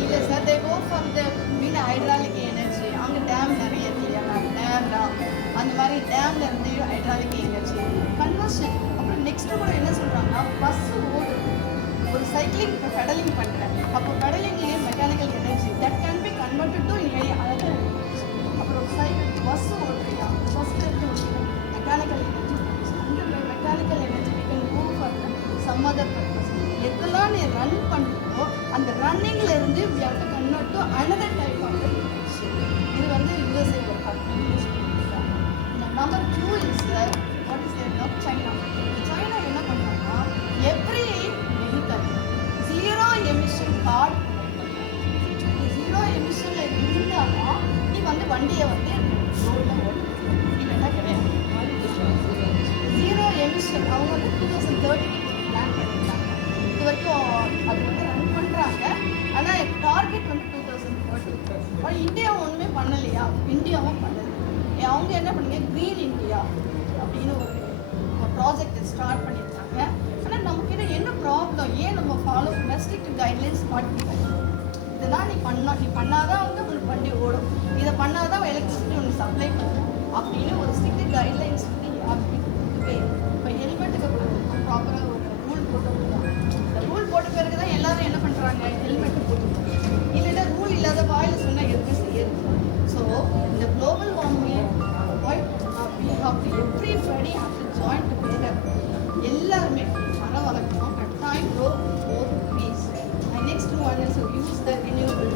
இல்லை sir, they go for the wind hydraulic energy. அங்கே டேம் நிறைய இருக்கு இல்லையா, டேம் அந்த மாதிரி டேம்ல இருந்து ஹைட்ராலிக் எனர்ஜி கன்வர்ஷன். அப்புறம் நெக்ஸ்ட் கூட என்ன சொல்கிறாங்கன்னா, பஸ் ஓடுது, ஒரு சைக்கிளிங் இப்போ பெடலிங் பண்ணுறேன், அப்போ பெடலிங்லேயே mechanical energy that can be converted to other. அப்புறம் சைக்கிள் பஸ் ஓடுறியா, பஸ்ல இருந்து மெக்கானிக்கல் எனர்ஜி, அந்த mechanical energy we can go for some other purpose. எதெல்லாம் நீ ரன் பண்ணுறோ அந்த ரன்னிங்ல இருந்து we have to convert to another type of. இது வந்து யூஎஸ்ஏ ஒரு கம்பெனி யூஸ் பண்ணியிருக்காங்க. வண்டியை வந்து ரோடில் ஓட்டணும், இல்லைன்னா கிடையாது. 0 எமிஷன் அவங்க வந்து 2030 பிளான் பண்ணியிருக்காங்க. இது வரைக்கும் அது வந்து ரன் பண்ணுறாங்க. ஆனால் டார்கெட் வந்து 2030. ஆனால் இந்தியா ஒன்றுமே பண்ணலையா? இந்தியாவும் பண்ணலை. அவங்க என்ன பண்ணுங்க, க்ரீன் இந்தியா அப்படின்னு ஒரு ப்ராஜெக்ட் ஸ்டார்ட் பண்ணியிருக்காங்க. ஆனால் நம்மக்கிட்ட என்ன ப்ராப்ளம், ஏன் நம்ம ஃபாலோ பண்ண ஸ்ட்ரிக்ட் கைட்லைன்ஸ் மாட்டிருக்காங்க. இதெல்லாம் நீ பண்ணாதான் வந்து உங்களுக்கு வண்டி ஓடும், இதை பண்ணாதான் எலக்ட்ரிசிட்டி உனக்கு சப்ளை பண்ணும் அப்படின்னு ஒரு ஸ்ட்ரிக்ட் கைட்லைன்ஸ் வந்து யாருக்குமே கொடுக்கவே இல்லை. இப்போ ஹெல்மெட்டுக்கு ப்ராப்பராக ஒரு ரூல் போட்டு இந்த ரூல் போட்ட பிறகு தான் எல்லாரும் என்ன பண்ணுறாங்க, ஹெல்மெட்டு போட்டுருக்காங்க. இல்லைன்னா ரூல் இல்லாத வாயில் சொன்னால் எதுவுமே செய்யறது. ஸோ இந்த global warming avoid everybody have to join together. எல்லாருமே மரம் வளர்க்கணும், கட்டாயம் grow more trees. And next one is use the renewable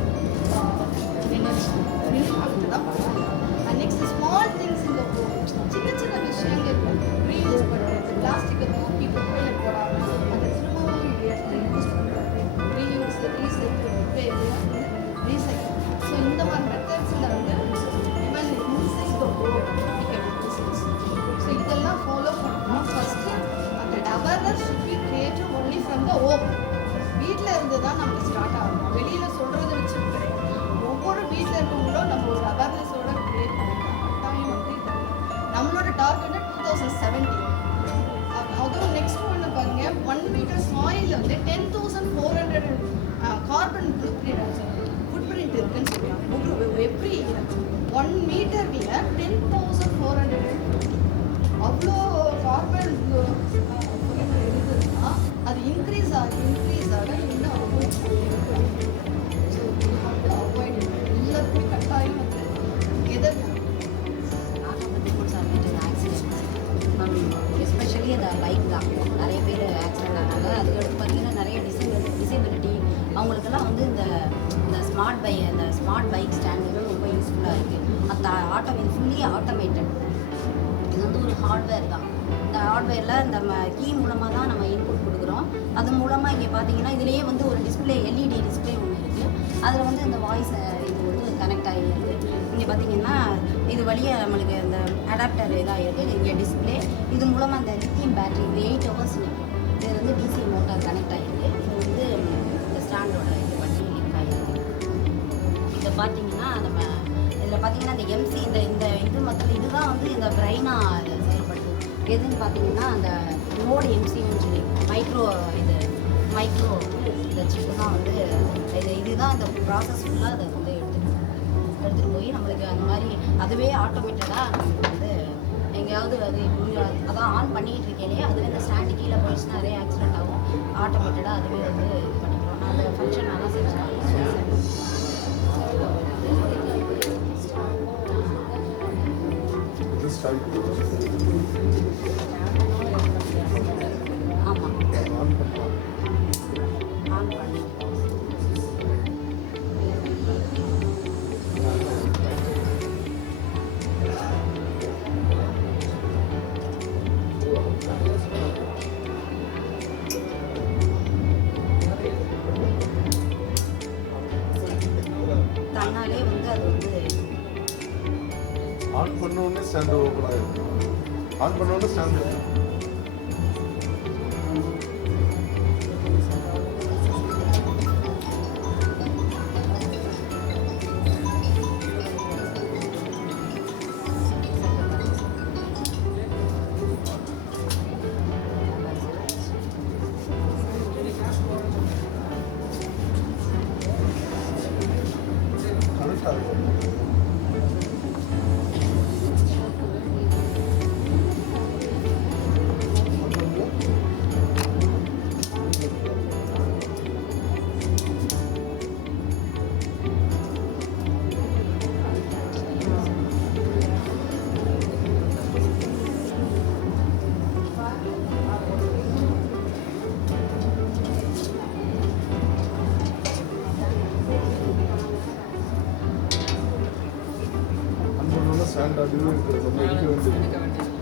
energy. தான் பண்ணலாம். அண்ட் நெக்ஸ்ட் ஸ்மால் திங்ஸ் இந்த சின்ன சின்ன விஷயங்கள் ரீயூஸ் பண்ணுறது, பிளாஸ்டிக்கை தூக்கி குப்பையில் போடாமல் அதை திரும்பவும் எடுத்து யூஸ் பண்ணுறது, reuse, recycle, repair, recycle. So இந்த மாதிரி மெத்தட்ஸில் வந்து even inside the road so இதெல்லாம் ஃபாலோ பண்ணணும். ஃபஸ்ட்டு அந்த awareness should be created only from the home. வீட்டில் இருந்து தான் நமக்கு ஸ்டார்ட் ஆகணும், வெளியில் சொல்கிறத வச்சு கிடையாது. ஒவ்வொரு வீட்டில் இருக்கவங்களும் நம்ம ஒரு அவேர்னஸோட கிரியேட் பண்ணிக்கலாம். கட்டாயம் வந்து நம்மளோட டார்கெட் 2070. அதுவும் நெக்ஸ்ட் ஒன்று பாருங்க, 1 மீட்டர் சாயில் வந்து 10,400 கார்பன் ஃபுட் பிரிண்ட் இருக்குன்னு சொல்லுவாங்க. எவ்ரி 1 மீட்டரில் 10,400 அவ்வளோ கார்பன் இருக்குதுன்னா அது இன்க்ரீஸ் ஆக இன்னும் அவ்வளோ. ஸோ அவாய்ட் எல்லாருக்கும் கட்டாயம் வந்து எதை எஸ்பெஷலி அந்த பைக் தான் நிறைய பேர் ஆக்சிடென்ட் ஆனாங்க. அதுக்கடுத்து பார்த்தீங்கன்னா நிறைய டிசபிலிட்டி அவங்களுக்கெல்லாம் வந்து இந்த ஸ்மார்ட் பைக் ஸ்டாண்டுகள் ரொம்ப யூஸ்ஃபுல்லாக இருக்குது. அந்த ஃபுல்லி ஆட்டோமேட்டட். இது வந்து ஒரு ஹார்ட்வேர் தான். இந்த ஹார்ட்வேரில் இந்த கீ மூலமாக தான் நம்ம இன்புட் கொடுக்குறோம். அது மூலமாக இங்கே பார்த்தீங்கன்னா இதுலேயே வந்து ஒரு டிஸ்பிளே, எல்இடி டிஸ்பிளே ஒன்று இருக்குது. அதில் வந்து இந்த வாய்ஸ் இது வந்து கனெக்ட் ஆகிருக்கு. இங்கே பார்த்தீங்கன்னா இது வழியாக நம்மளுக்கு இந்த அடாப்டர் இதாக இருக்குது. இங்கே டிஸ்பிளே, இது மூலமாக அந்த லித்தியம் பேட்டரி இது 8 ஹவர்ஸ் நிற்கும். இது வந்து டிசி மோட்டார் கனெக்ட் ஆகிருக்கு. இது வந்து இந்த ஸ்டாண்டோட இது பண்ணி லிங்க் ஆகிருக்கு. இதை பார்த்தீங்கன்னா நம்ம இதில் பார்த்தீங்கன்னா இந்த எம்சி இந்த இது மொத்தம் இதுதான் வந்து இந்த பிரைனாக செயல்படுது. எதுன்னு பார்த்தீங்கன்னா அந்த நோடு எம்சின்னு சொல்லி மைக்ரோ இந்த சிப்பு தான் வந்து இதுதான் இந்த ப்ராசஸ் ஃபுல்லாக அதை வந்து எடுத்துகிட்டு போய் நம்மளுக்கு அந்த மாதிரி அதுவே ஆட்டோமேட்டடாக நமக்கு வந்து எங்கேயாவது அதான் ஆன் பண்ணிகிட்டு இருக்கேன், அதுவே இந்த ஸ்டாண்டு கீழே போயிடுச்சுன்னா நிறைய ஆக்சிடென்ட் ஆகும். ஆட்டோமேட்டடாக அதுவே வந்து இது பண்ணிக்கிறோம். நான் அந்த ஃபங்க்ஷன் நல்லா செஞ்சேன். ஆமாம், ஆன் பண்ணி தன்னாலே வந்து அது வந்து ஆன் பண்ண உடனே ஸ்டாண்ட் ஓப்பன் ஆகிடும். ஆன் பண்ண உடனே ஸ்டாண்ட் கனெக்ட் ஆகும். ஸ்டாண்ட் அதுவே இருக்கிறது நம்ம எடுக்க வேண்டியது.